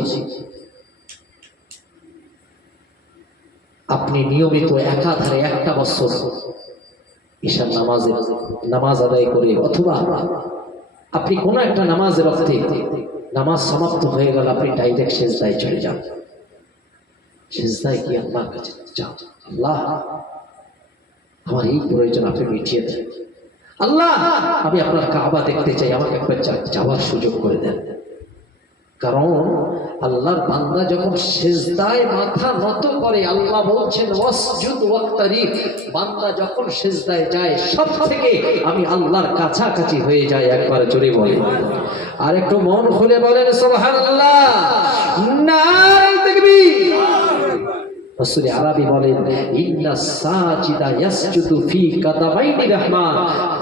আপনি নিয়মিত একাধারে একটা বছর ঈশার নামাজ আদায় করে, অথবা আপনি কোনো একটা নামাজের অর্থে নামাজ সমাপ্ত হয়ে গেল, আপনি ডাইরেক্ট সেজদায় চলে যান। সেজদায় কি আল্লাহর কাছে যান, আল্লাহ আমার এই প্রয়োজন আপনি মিটিয়ে দেন, আল্লাহ আমি আপনার কাবা দেখতে চাই, আমাকে একবার যাওয়ার সুযোগ করে দেন। কারণ আল্লাহর বান্দা যখন সেজদায় মাথা নত করে, আল্লাহ বলছেন ওয়াসজুদ ওয়াক্তারিব, বান্দা যখন সেজদায় যায় সব থেকে আমি আল্লাহর কাছাকাছি হয়ে যাই। একবার জোরে বলেন, আর একটু মন খুলে বলেন সুবহানাল্লাহ, নারে তাকবীর। রাসূল আরবি বলেন, ইন্নাস সাজিদা ইয়াসজুদু ফি কাদামাইনি রাহমান,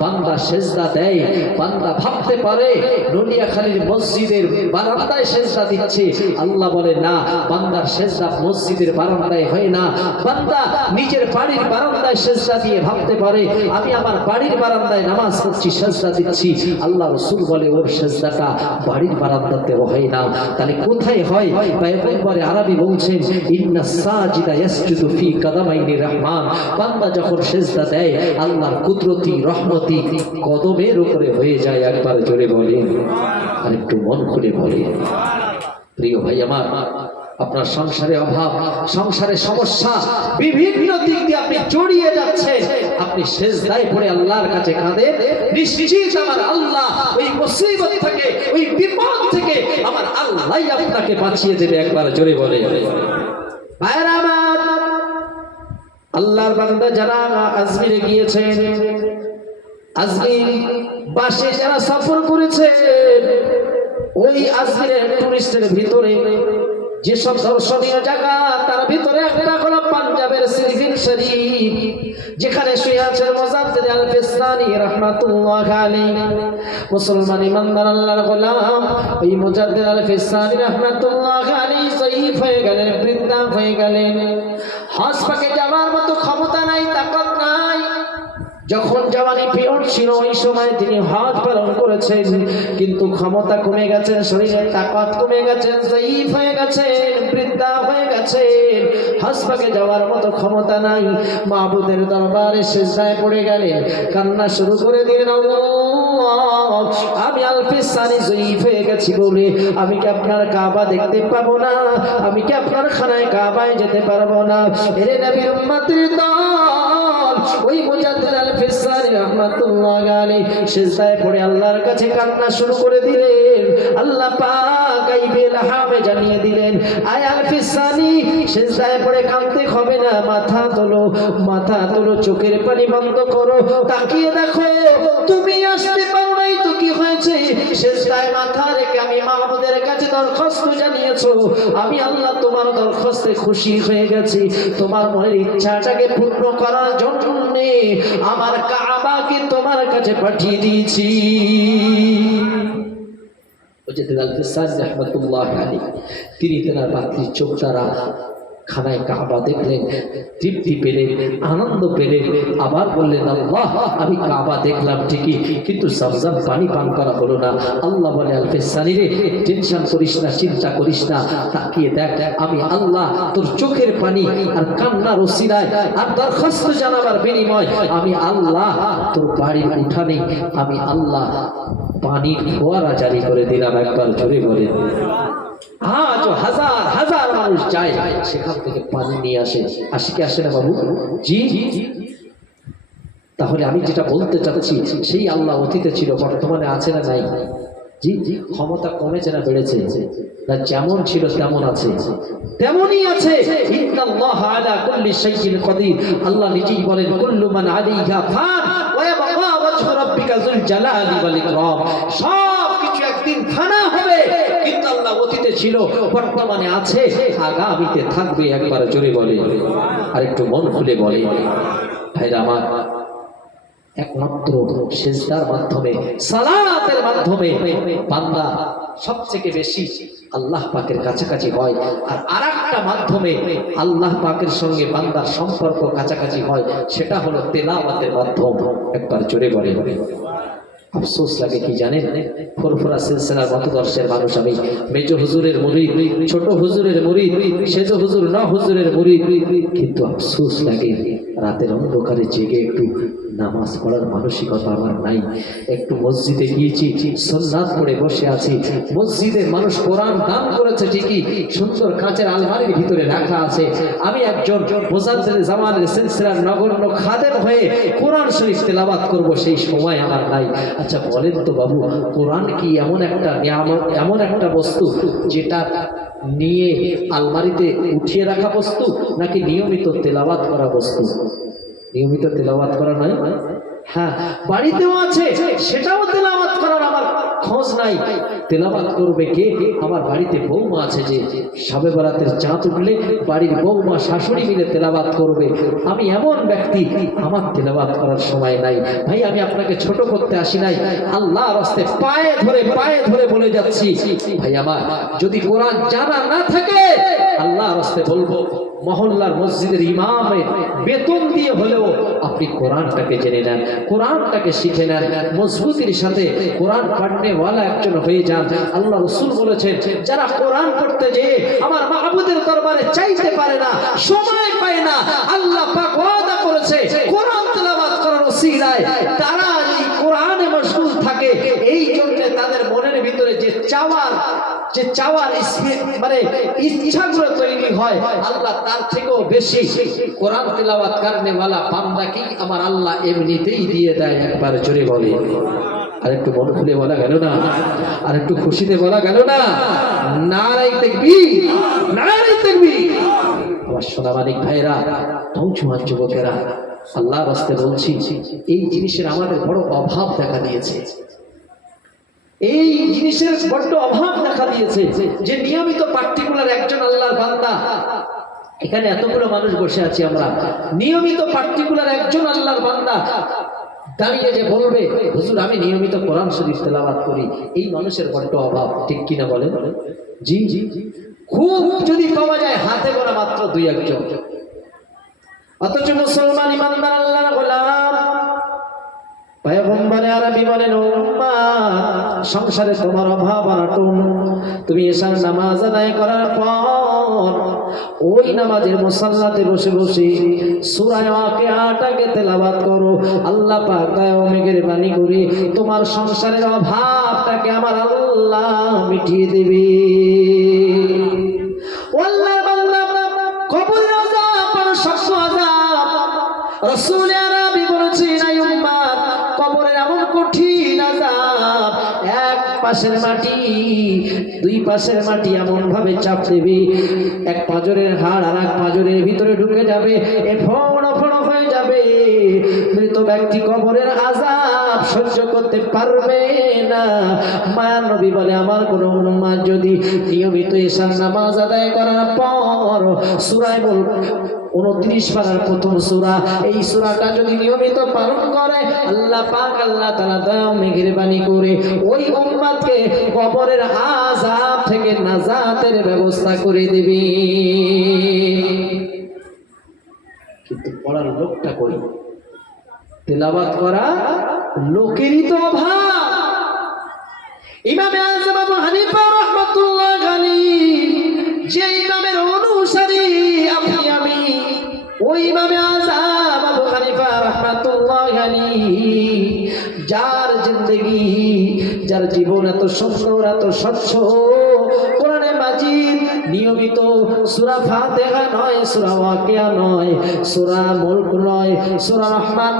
বান্দা সেজদা দেয়, বান্দা ভাবতে পারে নলিয়াখালীর মসজিদের বারান্দায় সেজদা দিচ্ছে। আল্লাহ বলে না, বান্দার সেজদা মসজিদের বারান্দায় হয় না, বান্দা নিজের বাড়ির বারান্দায় সেজদা দিয়ে ভাবতে পারে আমি আমার বাড়ির বারান্দায় নামাজ পড়ছি, সেজদা দিচ্ছি। আল্লাহ রাসূল বলে ওর সেজদাটা বাড়ির বারান্দাতে হয় না, তাহলে কোথায় হয়? পয়গম্বর আরবি বলছেন, ইন্নাস সাজিদা ইয়াসজুদু ফি কাদামাইনি রাহমান, বান্দা যখন সেজদা দেয় আল্লাহর কুদরতি রহমতি কদমের উপরে হয়ে যায়। একবার জোরে বলেন, আর একটু মন খুলে বলেন। প্রিয় ভাই আমার, আপনার সংসারে অভাব, সংসারে সমস্যা, বিভিন্ন দিক দিয়ে আপনি জড়িয়ে যাচ্ছেন, আপনি সেজদায় পড়ে আল্লাহর কাছে কাঁদেন, নিশ্চিত আমার আল্লাহ ওই মুসিবত থেকে, ওই বিপদ থেকে আমার আল্লাহই আপনাকে বাঁচিয়ে দেবে। একবার জোরে বলে। ভাইরা আমার, আল্লাহর বান্দা যারা আজমিরে গিয়েছেন, আজমির বাসে যারা সফর করেছেন, ওই আজমিরের টুরিস্টের ভিতরে যেসব দর্শনীয় জায়গা, তার ভিতরে একটা হলো পাঞ্জাবের সিরহিল শরীফ, যেখানে শুয়ে আছেন মুজাদ্দিদ আল ফিসানি রাহমাতুল্লাহ আলাইহি। মুসলমান ইমানদার আল্লাহর গোলাম, ওই মুজাদ্দিদ আল ফিসানি রাহমাতুল্লাহ আলাইহি জয়ীফ হয়ে গেলেন, বৃদ্ধা হয়ে গেলেন, হজ পাকে যাওয়ার মতো ক্ষমতা নাই, তাকত নাই। যখন জওয়ানি পিরিয়ড ছিল ওই সময় তিনি হজ পালন করেছেন, কিন্তু ক্ষমতা কমে গেছে, শরীরের তাকত কমে গেছে, জয়ীফ হয়ে গেছেন, বৃদ্ধা হয়ে গেছেন, হজ পাকে যাওয়ার মতো ক্ষমতা নাই। মাবুদের দরবারে সিজদায় পড়ে গেলেন, কান্না শুরু করে দিলেন, আল্লাহ আমি আল ফিসানি জয়ীফ হয়ে গেছি বলে আমি কি আপনার কাবা দেখতে পাবো না, আমি কি আপনার খানায় কাবায় যেতে পারবো না। এরে নবীর উম্মতের দল, ওই মুজাদ্দিদ আল ফিসানি রাহমাতুল্লাহ আলাইহি সিজদায় পড়ে আল্লাহর কাছে কান্না শুরু করে দিলেন। আল্লাহ পাক গায়বুল হামে জানিয়ে দিলেন, আয় আল ফিসানি সিজদায় পড়ে কাঁদতে হবে না, মাথা তোলো, মাথা তোলো, চোখের পানি বন্ধ করো, তাকিয়ে দেখো তুমি আসতে পারো নাই তো কি হয়েছে? সিজদায় মাথা রেখে আমি মাহবুদের কাছে দরখাস্ত জানিয়েছো, আমি আল্লাহ তোমার দরখাস্তে খুশি হয়ে গেছি, তোমার মনের ইচ্ছাটাকে পূর্ণ করার জন্য আমার কাবাকে তোমার কাছে পাঠিয়ে দিয়েছি। মুজাদ্দিদ আল ফিসানি রাহমাতুল্লাহ আলাইহি তিনি তার রাত্রির চোখ দ্বারা খানায় কাবা দেখলেন, তৃপ্তি পেলেন, আনন্দ পেলেন, আবার বললেন, আল্লাহ আমি কাবা দেখলাম ঠিকই, কিন্তু জমজম পানি পান করা হলো না। আল্লাহ বলে, আল ফিসানি রে টেনশন করিস না, চিন্তা করিস না, তাকিয়ে দেখ আমি আল্লাহ তোর চোখের পানি আর কান্নার ওসিলায় আর দরখাস্ত জানাবার বিনিময় আমি আল্লাহ তোর বাড়ির উঠানে আমি আল্লাহ পানির ফোয়ারা জারি করে দিলাম। একবার জোরে বলে। আজ হাজার হাজার মানুষ যায় সেখান থেকে পানি নিয়ে আসে, আসে কি আসে না বাবু? জি, তাহলে আমি যেটা বলতে চাচ্ছি, সেই আল্লাহ অতীতে ছিল, বর্তমানে আছে না নাই? জি জি। ক্ষমতা কমেছে না বেড়েছে? না, যেমন ছিল তেমন আছে, তেমনই আছে। ইন্নাল্লাহা আলা কুল্লি শাইইন কাদির। আল্লাহ নিজেই বলেন, কুল্লু মান আলাইহা ফান ওয়া ইয়াবকা ওয়াজহু রাব্বিকা যুল জালালি ওয়াল ইকরাম। সব কিছু একদিন ফানা হবে, কিন্তু আল্লাহ অতীতে ছিল, বর্তমানে আছে, আগামীতে থাকবে। একবার জোরে বলে, আর একটু মন খুলে বলে। ভাইরা আমার, একমাত্র সিজদার মাধ্যমে, সালাতের মাধ্যমে বান্দা সবথেকে বেশি আল্লাহ পাকের কাছাকাছি হয়। আর আরেকটা মাধ্যমে আল্লাহ পাকের সঙ্গে বান্দার সম্পর্ক কাছাকাছি হয়, সেটা হলো তেলাওয়াতের মাধ্যম। একবার জোরে বলে। আফসোস লাগে কি জানেন, ফুরফুরা সিলসিলার মতদর্শের মানুষ আমি, মেজ হুজুরের মুরিদ, ছোট হুজুরের মুরিদ, সেজ হুজুর না হুজুরের মুরিদ, কিন্তু আফসোস লাগে রাতের অন্ধকারে জেগে একটু নামাজ পড়ার মানসিকতা আমার নাই। একটু মসজিদে গিয়েছি, সুন্নাত পড়ে বসে আছি। মসজিদে মানুষ কোরআন দান করেছে ঠিকই, সুন্দর কাঁচের আলমারির ভিতরে রাখা আছে। আমি একজন মুজাদ্দিদ জামানের সিলসিলার নগণ্য খাদেম হয়ে কোরআন শরীফ তেলাওয়াত করব, সেই সময় আমার নাই। আচ্ছা বলেন তো বাবু, কোরআন কি এমন একটা নিয়ামত, এমন একটা বস্তু যেটা নিয়ে আলমারিতে উঠিয়ে রাখা বস্তু, নাকি নিয়মিত তেলাওয়াত করা বস্তু? নিয়মিত তেলাওয়াত করা নয়? হ্যাঁ, বাড়িতেও আছে, সেটাও তেলাওয়াত করার আমার খোঁজ নাই। তেলাওয়াত করবে কে? আমার বাড়িতে বৌমা আছে, যে শবে বরাতের চাঁদ উঠলে বাড়ির বৌমা শাশুড়ি মিলে তেলাওয়াত করবে। আমি এমন ব্যক্তি, আমার তেলাওয়াত করার সময় নাই। ভাই, আমি আপনাকে ছোট করতে আসি নাই, আল্লাহর রাস্তায় পায়ে ধরে বলে যাচ্ছি। ভাই আমার, যদি কোরআন জানা না থাকে, আল্লাহর রাস্তায় বলবো, মহল্লার মসজিদের ইমামের বেতন দিয়ে হলেও আপনি কোরআনটাকে জেনে নেন, কোরআনটাকে শিখে নেন, মজবুতির সাথে কোরআন পড়নেওয়ালা একজন হয়ে যান। আল্লাহ রাসূল বলেছেন, যারা কোরআন পড়তে যেয়ে আমার মাহবুবের দরবারে চাইতে পারে না, সময় পায় না, আল্লাহ পাক ওয়াদা করেছে কোরআন তেলাওয়াত করার ওসিলায় তারা এই কোরআনে মশগুল থাকে। এই জন্য তাদের মনের ভিতরে যে চাওয়ার মানে ইচ্ছাগুলো তৈরি হয়, আল্লাহ তার থেকেও বেশি কোরআন তেলাওয়াত করনেওয়ালা বান্দাকে আমার আল্লাহ এমনিতেই দিয়ে দেয়। একবার জোরে বলে, আর একটু মন খুলে বলা গেল না? আর একটু খুশিতে বলা গেল না? নারে তাকবীর, নারে তাকবীর। আমার সোনামানিক ভাইরা, নওজোয়ান যুবকেরা, আল্লাহর রাস্তায় বলছি, এই জিনিসের আমাদের বড় অভাব দেখা দিয়েছে। এই জিনিসের বড্ড অভাব দেখা দিয়েছে, যে নিয়মিত পার্টিকুলার একজন আল্লাহর বান্দা, এখানে এতগুলো মানুষ বসে আছি আমরা, নিয়মিত পার্টিকুলার একজন আল্লাহর বান্দা দাঁড়িয়ে যে বলবে, হুজুর আমি নিয়মিত কোরআন শরীফ তেলাওয়াত করি, এই মানুষের বড্ড অভাব। ঠিক কিনা বলেন? জি জি। খুব যদি পাওয়া যায়, হাতে গোনা মাত্র 2-1 জন। অথচ মুসলমান ইমানদার আল্লাহর গোলাম, পয়গম্বরে আরবি বলেন, উম্মাত, সংসারে তোমার অভাব অনটন, তুমি এশার নামাজ আদায় করার পর ওই নামাজের মুসাল্লাতে বসে বসে সূরা ওয়াকিয়াটাকে তেলাওয়াত করো। আল্লাহ পাক দয়া মেঘের বাণী করে তোমার সংসারের অভাবটাকে আমার আল্লাহ মিটিয়ে দেবে। ওয়াল্লাহ বান্দা, কবরের আযাব বড় শক্ত আযাব। রাসূল আরবি বলেছেন, আই উম্মাত, কবরের এমন কঠিন আযাব, এক পাশের মাটি 2 পাশের মাটি এমন ভাবে চাপ দেবে, এক পাঁজরের হাড় আর এক পাঁজরের ভিতরে ঢুকে যাবে, এ ফড় হয়ে যাবে। মৃত ব্যক্তি কবরের আযাব সহ্য করতে পারবে না। মায়ার নবী বলে, আমার কোন উম্মাত যদি নিয়মিত এশার নামাজ আদায় করার পর সূরা 29 পারার প্রথম সূরা, এই সূরাটা যদি নিয়মিত পালন করে, আল্লাহ পাক আল্লাহ তাআলা দয়া মেহেরবানি করে ওই উম্মতকে কবরের আযাব থেকে নাজাতের ব্যবস্থা করে দেবে। কিন্তু পড়ার লোকটা কই? তেলাওয়াত করা লোকেরই তো অভাব। ইমামে আযম আবু হানিফা রাহমাতুল্লাহ আলাইহি, যে ইমামের অনুসারী আপনি আমি, ওই ইমামে আযম আবু হানিফা রাহমাতুল্লাহ আলাইহি, যার জিন্দেগি, যার জীবন এত সুন্দর, এত স্বচ্ছ, কোরআনে মাজিদ নিয়মিত সূরা ফাতিহা নয়, সূরা ওয়াকিয়া নয়, সূরা মুলক নয়, সূরা রহমান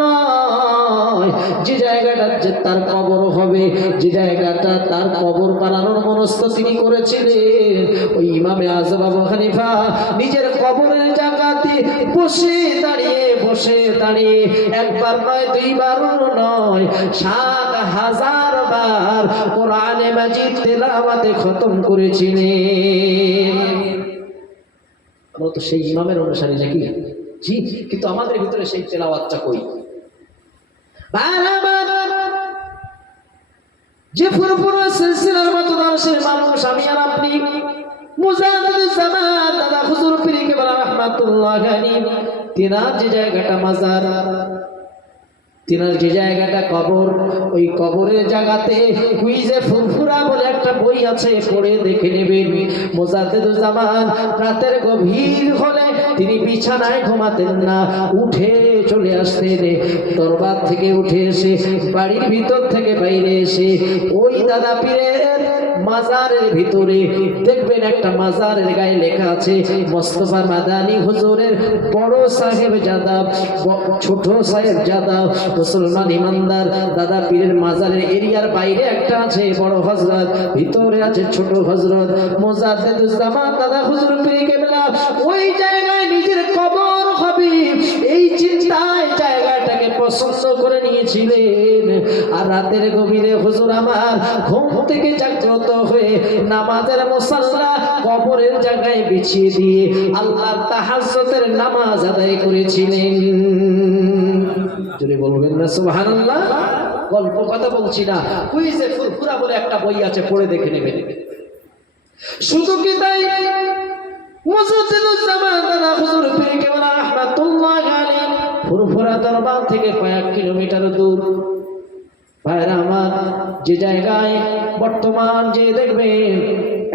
নয়, যে জায়গাটা যে তার কবর হবে, যে জায়গাটা তার কবর বানানোর মনস্থ তিনি করেছিলেন, ওই ইমামে আযম আবু হানিফা নিজের কবরের জায়গাতে বসে দাঁড়িয়ে একবার নয়, দুইবার নয়, ৭,০০০ বার কোরআনে মাজিদ তেলাওয়াতে খতম করেছিলেন। আমরা তো সেই ইমামের অনুসারী নাকি? জি, কিন্তু আমাদের ভিতরে সেই তেলাওয়াতটা কই? যে পুরোপুরো সিলসিলার মতো দার্শের মানুষ আমি আর আপনি, মুজাদ্দিদুজ জামান দাদা হুজুর পীর কেবলা রাহমাতুল্লাহ আলাইহি, তিনার যে জায়গাটা মাজার, তিনার যে জায়গাটা কবর, ওই কবরের জায়গাতে কুইজে ফুরফুরা বলে একটা বই আছে, পড়ে দেখে নেবেন। মুজাদ্দিদুজ জামান রাতের গভীর হলে তিনি বিছানায় ঘুমাতেন না, উঠে চলে আসতেন, দরবার থেকে উঠে এসে বাড়ির ভিতর থেকে বাইরে এসে ওই দাদা পীরের মাজারের ভিতরে দেখবেন একটা মাজারের গায়ে লেখা আছে মোস্তফা মাদানী হুজুরের বড় সাহেব জাদা, ছোট সাহেব জাদা, মুসলমান ইমানদার দাদা পীরের মাজারের এরিয়ার বাইরে একটা আছে বড় হযরত, ভিতরে আছে ছোট হযরত। মুজাদ্দিদুজ জামান দাদা হুজুর পীর কেবলা ওই জায়গায় নিজের কবর হবে এই চিন্তায় জায়গাটাকে পছন্দ করে নিয়েছিলেন। আর রাতের গভীরে হুজুর আমার ঘুম থেকে জাগ্রত হয়ে নামাজের মুসাল্লা কবরের জায়গায় বিছিয়ে দিয়ে আল্লাহর তাহাজ্জুদের নামাজ আদায় করেছিলেন। যদি বলবেন না সুবহানাল্লাহ? গল্প কথা বলছি না, কুইজে ফুরফুরা বলে একটা বই আছে, পড়ে দেখে নেবেন। শুধু কি তাই? মুজাদ্দিদুজ জামান দাদা হুজুর পীর কেবলা রাহমাতুল্লাহ আলাইহি ফুরফুরা দরবার থেকে কয়েক কিলোমিটার দূর। ভাইরা আমার, যে জায়গায় বর্তমান যে দেখবেন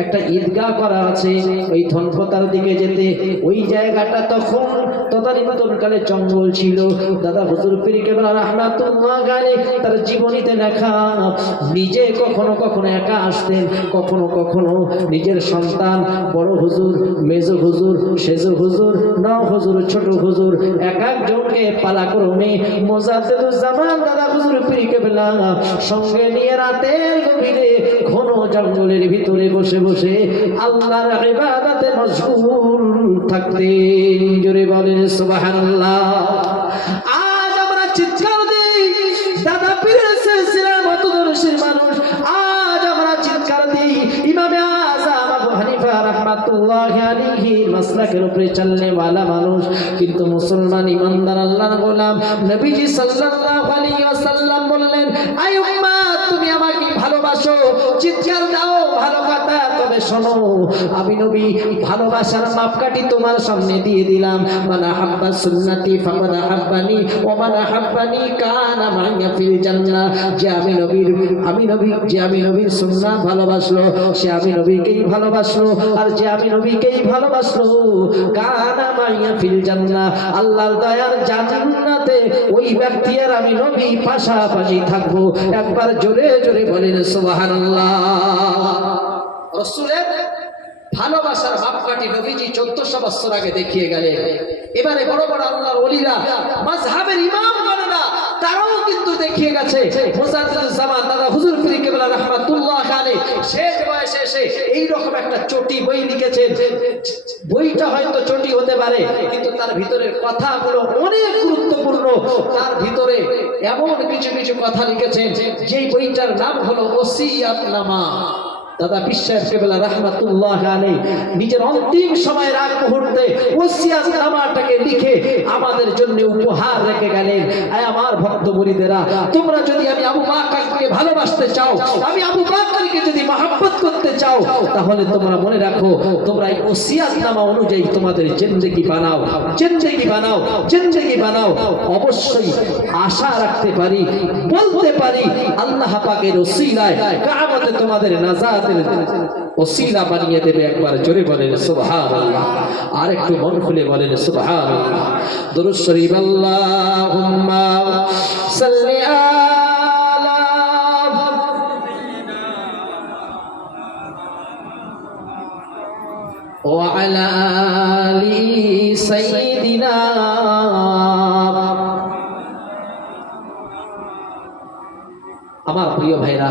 একটা ঈদগাহ করা আছে, ওই ধনপতার দিকে যেতে ওই জায়গাটা তখন তদানীন্তনকালে জঙ্গল ছিল। দাদা হুজুর পীর কেবলা রাহমাতুল্লাহ আলাইহি তার জীবনীতে লেখা, নিজে কখনো কখনো একা আসতেন, কখনো কখনো নিজের সন্তান বড় হুজুর, মেজ হুজুর, সেজ হুজুর, নও হুজুর, ছোট হুজুর, এক একজনকে পালাক্রমে মুজাদ্দিদুজ জামান দাদা হুজুর পীর কেবলা সঙ্গে নিয়ে রাতের গভীরে ঘন জঙ্গলের ভিতরে বসে বসে আল্লাহর ইবাদতে মশগুল থাকতেন। জোরে বলেন সুবহানাল্লাহ। আজ আমরা চিৎকার দেই, দাদা পীরের সিলসিলার মতো দর্শের মানুষ, আজ আমরা চিৎকার দেই ইমামে আযম আবু হানিফা রাহমাতুল্লাহ আলাইহি মাসলাকের উপরে চলনে ওয়ালা মানুষ, কিন্তু মুসলমান ইমানদার আল্লাহর গোলাম নবীজি সাল্লাল্লাহু আলাইহি ওয়াসাল্লাম বললেন, আই উম্মত তুমি আমাকে ভালোবাসো, চিৎকার দাও ভালো কথা, তবে শোনো আমি নবী ভালোবাসার মাপকাঠি তোমার সামনে দিয়ে দিলাম। মান আহাব্বা সুন্নতি ফাকাদ আহাব্বানি ওয়া মান আহাব্বানি কানা মাইয়া ফিল জান্নাহ। যে আমি নবীর সুন্নাত ভালোবাসলো সে আমি নবীকেই ভালোবাসলো, আর যে আমি নবীকেই ভালোবাসলো কানা মাইয়া ফিল জান্নাহ, আল্লাহর দয়ার জান্নাতে ওই ব্যক্তি আর আমি নবী পাশাপাশি থাকবো। একবার জোরে জোরে বলেন সুবহানাল্লাহ। রাসূলের ভালোবাসার মাপকাঠি নবীজি 1400 বছর আগে দেখিয়ে গেলেন। এবারে বড় বড় আল্লাহর ওলিরা, মাযহাবের ইমামগণরা, তারাও কিন্তু দেখিয়ে গেছে। মুজাদ্দিদুজ জামান দাদা হুজুর পীর কেবলা রাহমাতুল্লাহ আলাইহি শেষ বয়সে এসে এইরকম একটা চটি বই লিখেছেন। বইটা হয়তো চটি হতে পারে, কিন্তু তার ভিতরের কথাগুলো অনেক গুরুত্বপূর্ণ। তার ভিতরে এমন কিছু কিছু কথা লিখেছেন যেই বইটার নাম হলো ওসিয়াতনামা। দাদা বিশ্বাস কেবলা রাহমাতুল্লাহ আলাইহি নিজের অন্তিম সময়ের আগ মুহূর্তে ওসিয়াতনামাটাকে লিখে আমাদের জন্য উপহার রেখে গেলেন। আয় আমার ভক্ত মুরিদেরা, তোমরা যদি আমি আবু বকরকে ভালোবাসতে চাও, আমি আবু বকরকে যদি মহব্বত করতে চাও, তাহলে তোমরা মনে রাখো, তোমরা এই ওসিয়াতনামা অনুযায়ী তোমাদের জিন্দেগি বানাও, জিন্দেগি বানাও, জিন্দেগি বানাও। অবশ্যই আশা রাখতে পারি, বলতে পারি আল্লাহ পাকের ওসিলায় কিয়ামতে তোমাদের নাজাত ওসিলা বানিয়ে দেবে। একবার জোরে বলেন সুবহানাল্লাহ, আর একটু মন খুলে বলেন সুবহানাল্লাহ। দুরূদ শরীফ আল্লাহুম্মা সাল্লি আলা وعلى آل سيدنا। আমার প্রিয় ভাইরা,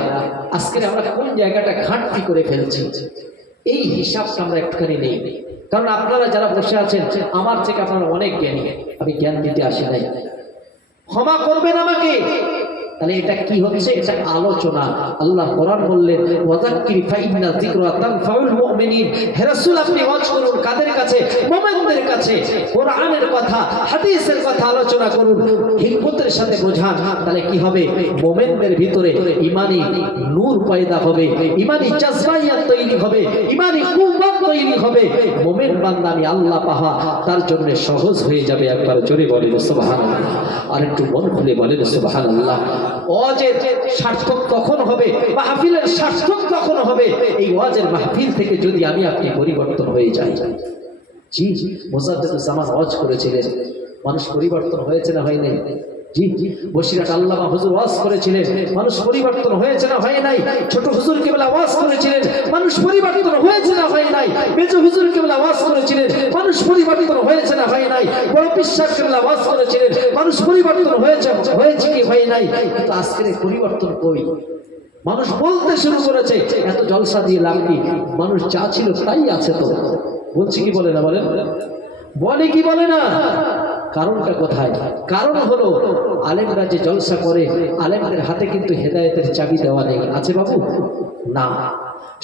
আজকে আমরা কোন জায়গাটা ঘাটতি করে ফেলছি এই হিসাবটা আমরা একটুখানি নেই, কারণ আপনারা যারা বসে আছেন আমার থেকে আপনারা অনেক জ্ঞানী, আমি জ্ঞান দিতে আসি নাই, ক্ষমা করবেন আমাকে। তাহলে এটা কি হচ্ছে? এটা আলোচনা। আল্লাহ কোরআন বললেন ওয়াযাক্কির ফাইন্না যিকরা তানফাউল মুমিনিন। হে রাসূল, আপনি ওয়াজ করুন কাদের কাছে? মুমিনদের কাছে। কোরআনের কথা, হাদিসের কথা আলোচনা করুন, হিকমতের সাথে বোঝান। তাহলে কি হবে? মুমিনদের ভিতরে ঈমানি নূর পয়দা হবে, ঈমানি জাযবাইয়াত তৈরি হবে, ঈমানি কুওয়াত তৈরি হবে। মুমিন বান্দা আমি আল্লাহ পাহা তার জন্য সহজ হয়ে যাবে। একবার জোরে বলেন সুবহানাল্লাহ, আর একটু মন খুলে বলেন সুবহানাল্লাহ। ওয়াজের সার্থক তখন হবে, মাহফিলের সার্থক তখন হবে এই ওয়াজের মাহফিল থেকে যদি আমি আপনি পরিবর্তন হয়ে যাই। জি, মুজাদ্দিদুজ্জামান ওয়াজ করেছিলেন, মানুষ পরিবর্তন হয়েছে না হয় নাই? জি, বসিরহাট আল্লামা হুজুর ওয়াজ করেছিলেন, মানুষ পরিবর্তন হয়েছে না হয় নাই? ছোট হুজুর কেবলা ওয়াজ করেছিলেন, মানুষ পরিবর্তন হয়েছে না হয় নাই? মেজো হুজুর কেবলা ওয়াজ করেছিলেন, মানুষ পরিবর্তন হয়েছে না হয় নাই? বড় পিসাব কেবলা ওয়াজ করেছিলেন, মানুষ পরিবর্তন হয়েছে কি হয় নাই? কিন্তু আজকের পরিবর্তন কই? মানুষ বলতে শুরু করেছে এত জলসা দিয়ে লাভ কি? মানুষ যা ছিল তাই আছে। তো বলছি কি বলে না? বলেন, বলে কি বলে না? কারণটা কোথায়? কারণ হলো আলেমরা যে জলসা করে, আলেমদের হাতে কিন্তু হেদায়েতের চাবি দেওয়া নেই। আছে বাবু? না,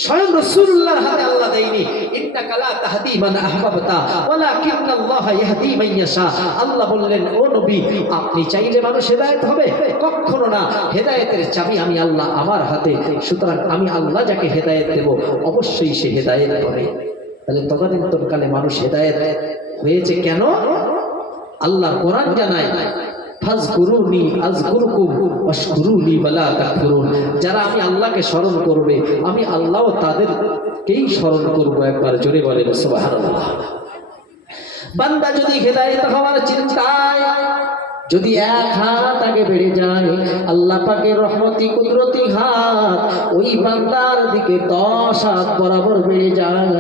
স্বয়ং রাসূলুল্লাহর হাতে আল্লাহ দেয়নি। ইন্নাকা লা তাহদি মান আহবাবতা ওয়ালাকিন্নাল্লাহা ইয়াহদি মান ইয়াশা। আল্লাহ বললেন, ও নবী, আপনি চাইলে মানুষ হেদায়েত হবে? কখনো না। হেদায়েতের চাবি আমি আল্লাহ আমার হাতে, সুতরাং আমি আল্লাহ যাকে হেদায়েত দেব অবশ্যই সে হেদায়েত হবে। তাহলে তদানীন্তনকালে মানুষ হেদায়েত হয়েছে কেন? আল্লাহ কোরআন জানায় ফাজকুরুনি আযকুরকুম ওয়াশকুরুলি ওয়ালা তাকফুরুন। যারা আমি আল্লাহকে স্মরণ করবে আমি আল্লাহও তাদেরকেই স্মরণ করব। একবার জোরে বলেন সুবহানাল্লাহ। বান্দা যদি হেদায়েত হওয়ার চিন্তায় যদি এক হাত আগে বেড়ে যায়, আল্লাহ পাকের রহমতি কুদরতি হাত ওই বান্দার দিকে 10 হাত বরাবর বেড়ে যায়।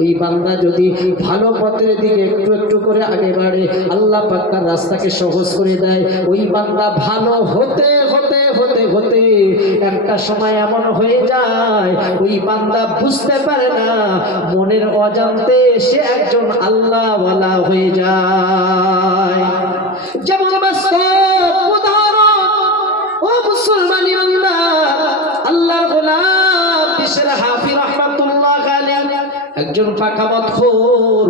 ওই বান্দা যদি ভালো পথের দিকে একটু একটু করে আগে বাড়ে, আল্লাহ পাক তার রাস্তাকে সহজ করে দেয়। ওই বান্দা ভালো হতে হতে হতে হতে একটা সময় এমন হয়ে যায় ওই বান্দা বুঝতে পারে না, মনের অজান্তে সে একজন আল্লাহওয়ালা হয়ে যায়। যেমন উদাহরণ, ও মুসলমানি বান্দা, আল্লাহর গোলাম বিশর হাফি রাহমাতুল্লাহ আলাইহি একজন পাকা মতখোর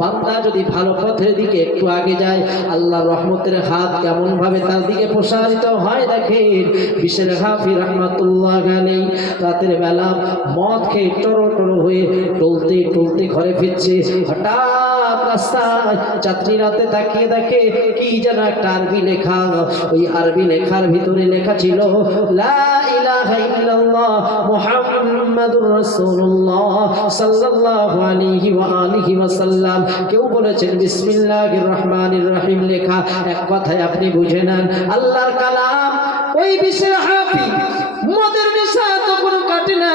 বান্দা যদি ভালো পথের দিকে একটু আগে যায়, আল্লাহর রহমতের হাত কেমন ভাবে তার দিকে প্রসারিত হয় দেখেন। বিশর হাফি রাহমাতুল্লাহ আলাইহি রাতের বেলা মদ খেয়ে টরো হয়ে টলতে টলতে ঘরে ফিরছে। হঠাৎ রাস্তায় যাত্রী রাতে তাকিয়ে দেখে কি যেন একটা আরবি লেখা। ওই আরবি লেখার ভিতরে লেখা ছিল লা ইলাহা ইল্লাল্লাহ মুহাম্মাদুর রাসূলুল্লাহ সাল্লাল্লাহু আলাইহি ওয়া আলিহি ওয়াসাল্লাম। কেউ বলেছেন বিসমিল্লাহির রহমানির রহিম লেখা। এক কথায় আপনি বুঝে নেন আল্লাহর কালাম। ওই বিশেষ হাফি মদের নেশা তো কোনো কাটে না,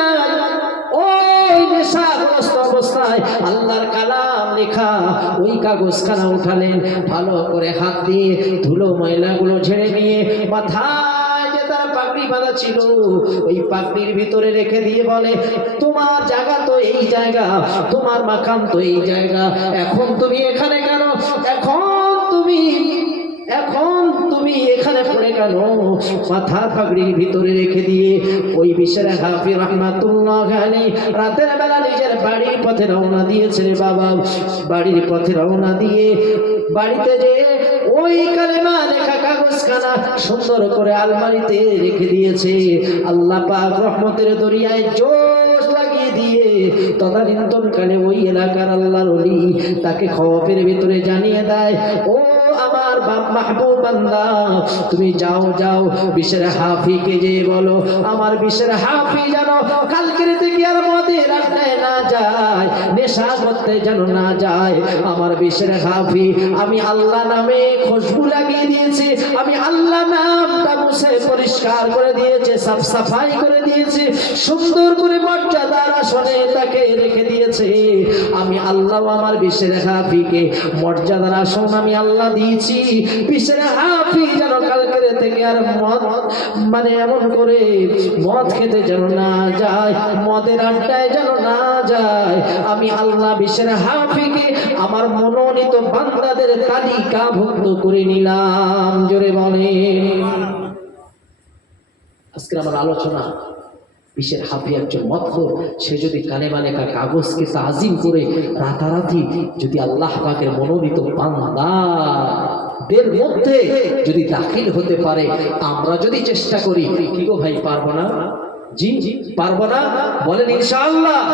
ওই নেশাগ্রস্ত অবস্থায় আল্লাহর কালাম লেখা ওই কাগজখানা উঠালেন, ভালো করে হাত দিয়ে ধুলো ময়লাগুলো ঝেড়ে নিয়ে মাথায় যে তার পাগড়ি বাঁধা ছিল ওই পাগড়ির ভিতরে রেখে দিয়ে বলে, তোমার জায়গা তো এই জায়গা, তোমার মাকাম তো এই জায়গা, এখন তুমি এখানে কেন? এখন তুমি এখানে পড়ে কেন? মাথা পাগড়ির ভিতরে রেখে দিয়ে ওই বিশর হাফি রাহমাতুল্লাহ আলাইহি রাতের বেলা নিজের বাড়ির পথে রওনা দিয়েছে। বাবা বাড়ির পথে রওনা দিয়ে বাড়িতে যে ওই কালেমা লেখা কাগজখানা সুন্দর করে আলমারিতে রেখে দিয়েছে। আল্লাহ পাক রহমতের দরিয়ায় জোশ লাগিয়ে দিয়ে তদানীন্তনকালে ওই এলাকার আল্লাহর ওলি তাকে খবরের ভিতরে জানিয়ে দেয়, ও আমার মাহবুব বান্দা, তুমি যাও বিশর হাফিকে যে বলো আমার বিশর হাফি যেন কালকের থেকে আর মদের আড্ডায় না যায়, নেশা করতে যেন না যায়। আমার বিশর হাফি আমি আল্লাহ নামে খুশবু লাগিয়ে দিয়েছি, আমি আল্লাহ নামটা মুছে পরিষ্কার করে দিয়েছে, সাফ সাফাই করে দিয়েছে, সুন্দর করে মর্যাদার আসনে তাকে রেখে দিয়েছে। আমি আল্লাহ আমার বিশের হাফিকে মর্যাদার আসন আমি আল্লাহ দিয়েছি। বিশের হাফি যেন কালকের থেকে আর মদ মানে এমন করে মদ খেতে যেন না যায়, মদের আড্ডায় যেন না যায়। আমি আল্লাহ বিশের হাফিকে আমার মনোনীত বান্দাদের তালিকাভুক্ত করে নিলাম। জোরে বলেন। আজকে আমার আলোচনা বিশের হাফি একজন মতখোর, সে যদি কানে মানে কাগজকে তাজিম করে রাতারাতি যদি আল্লাহ পাকের মনোনীত বান্দাদের মধ্যে যদি দাখিল হতে পারে, আমরা যদি চেষ্টা করি, কি গো ভাই পারবো না? জি পারবো না? বলেন ইনশাআল্লাহ।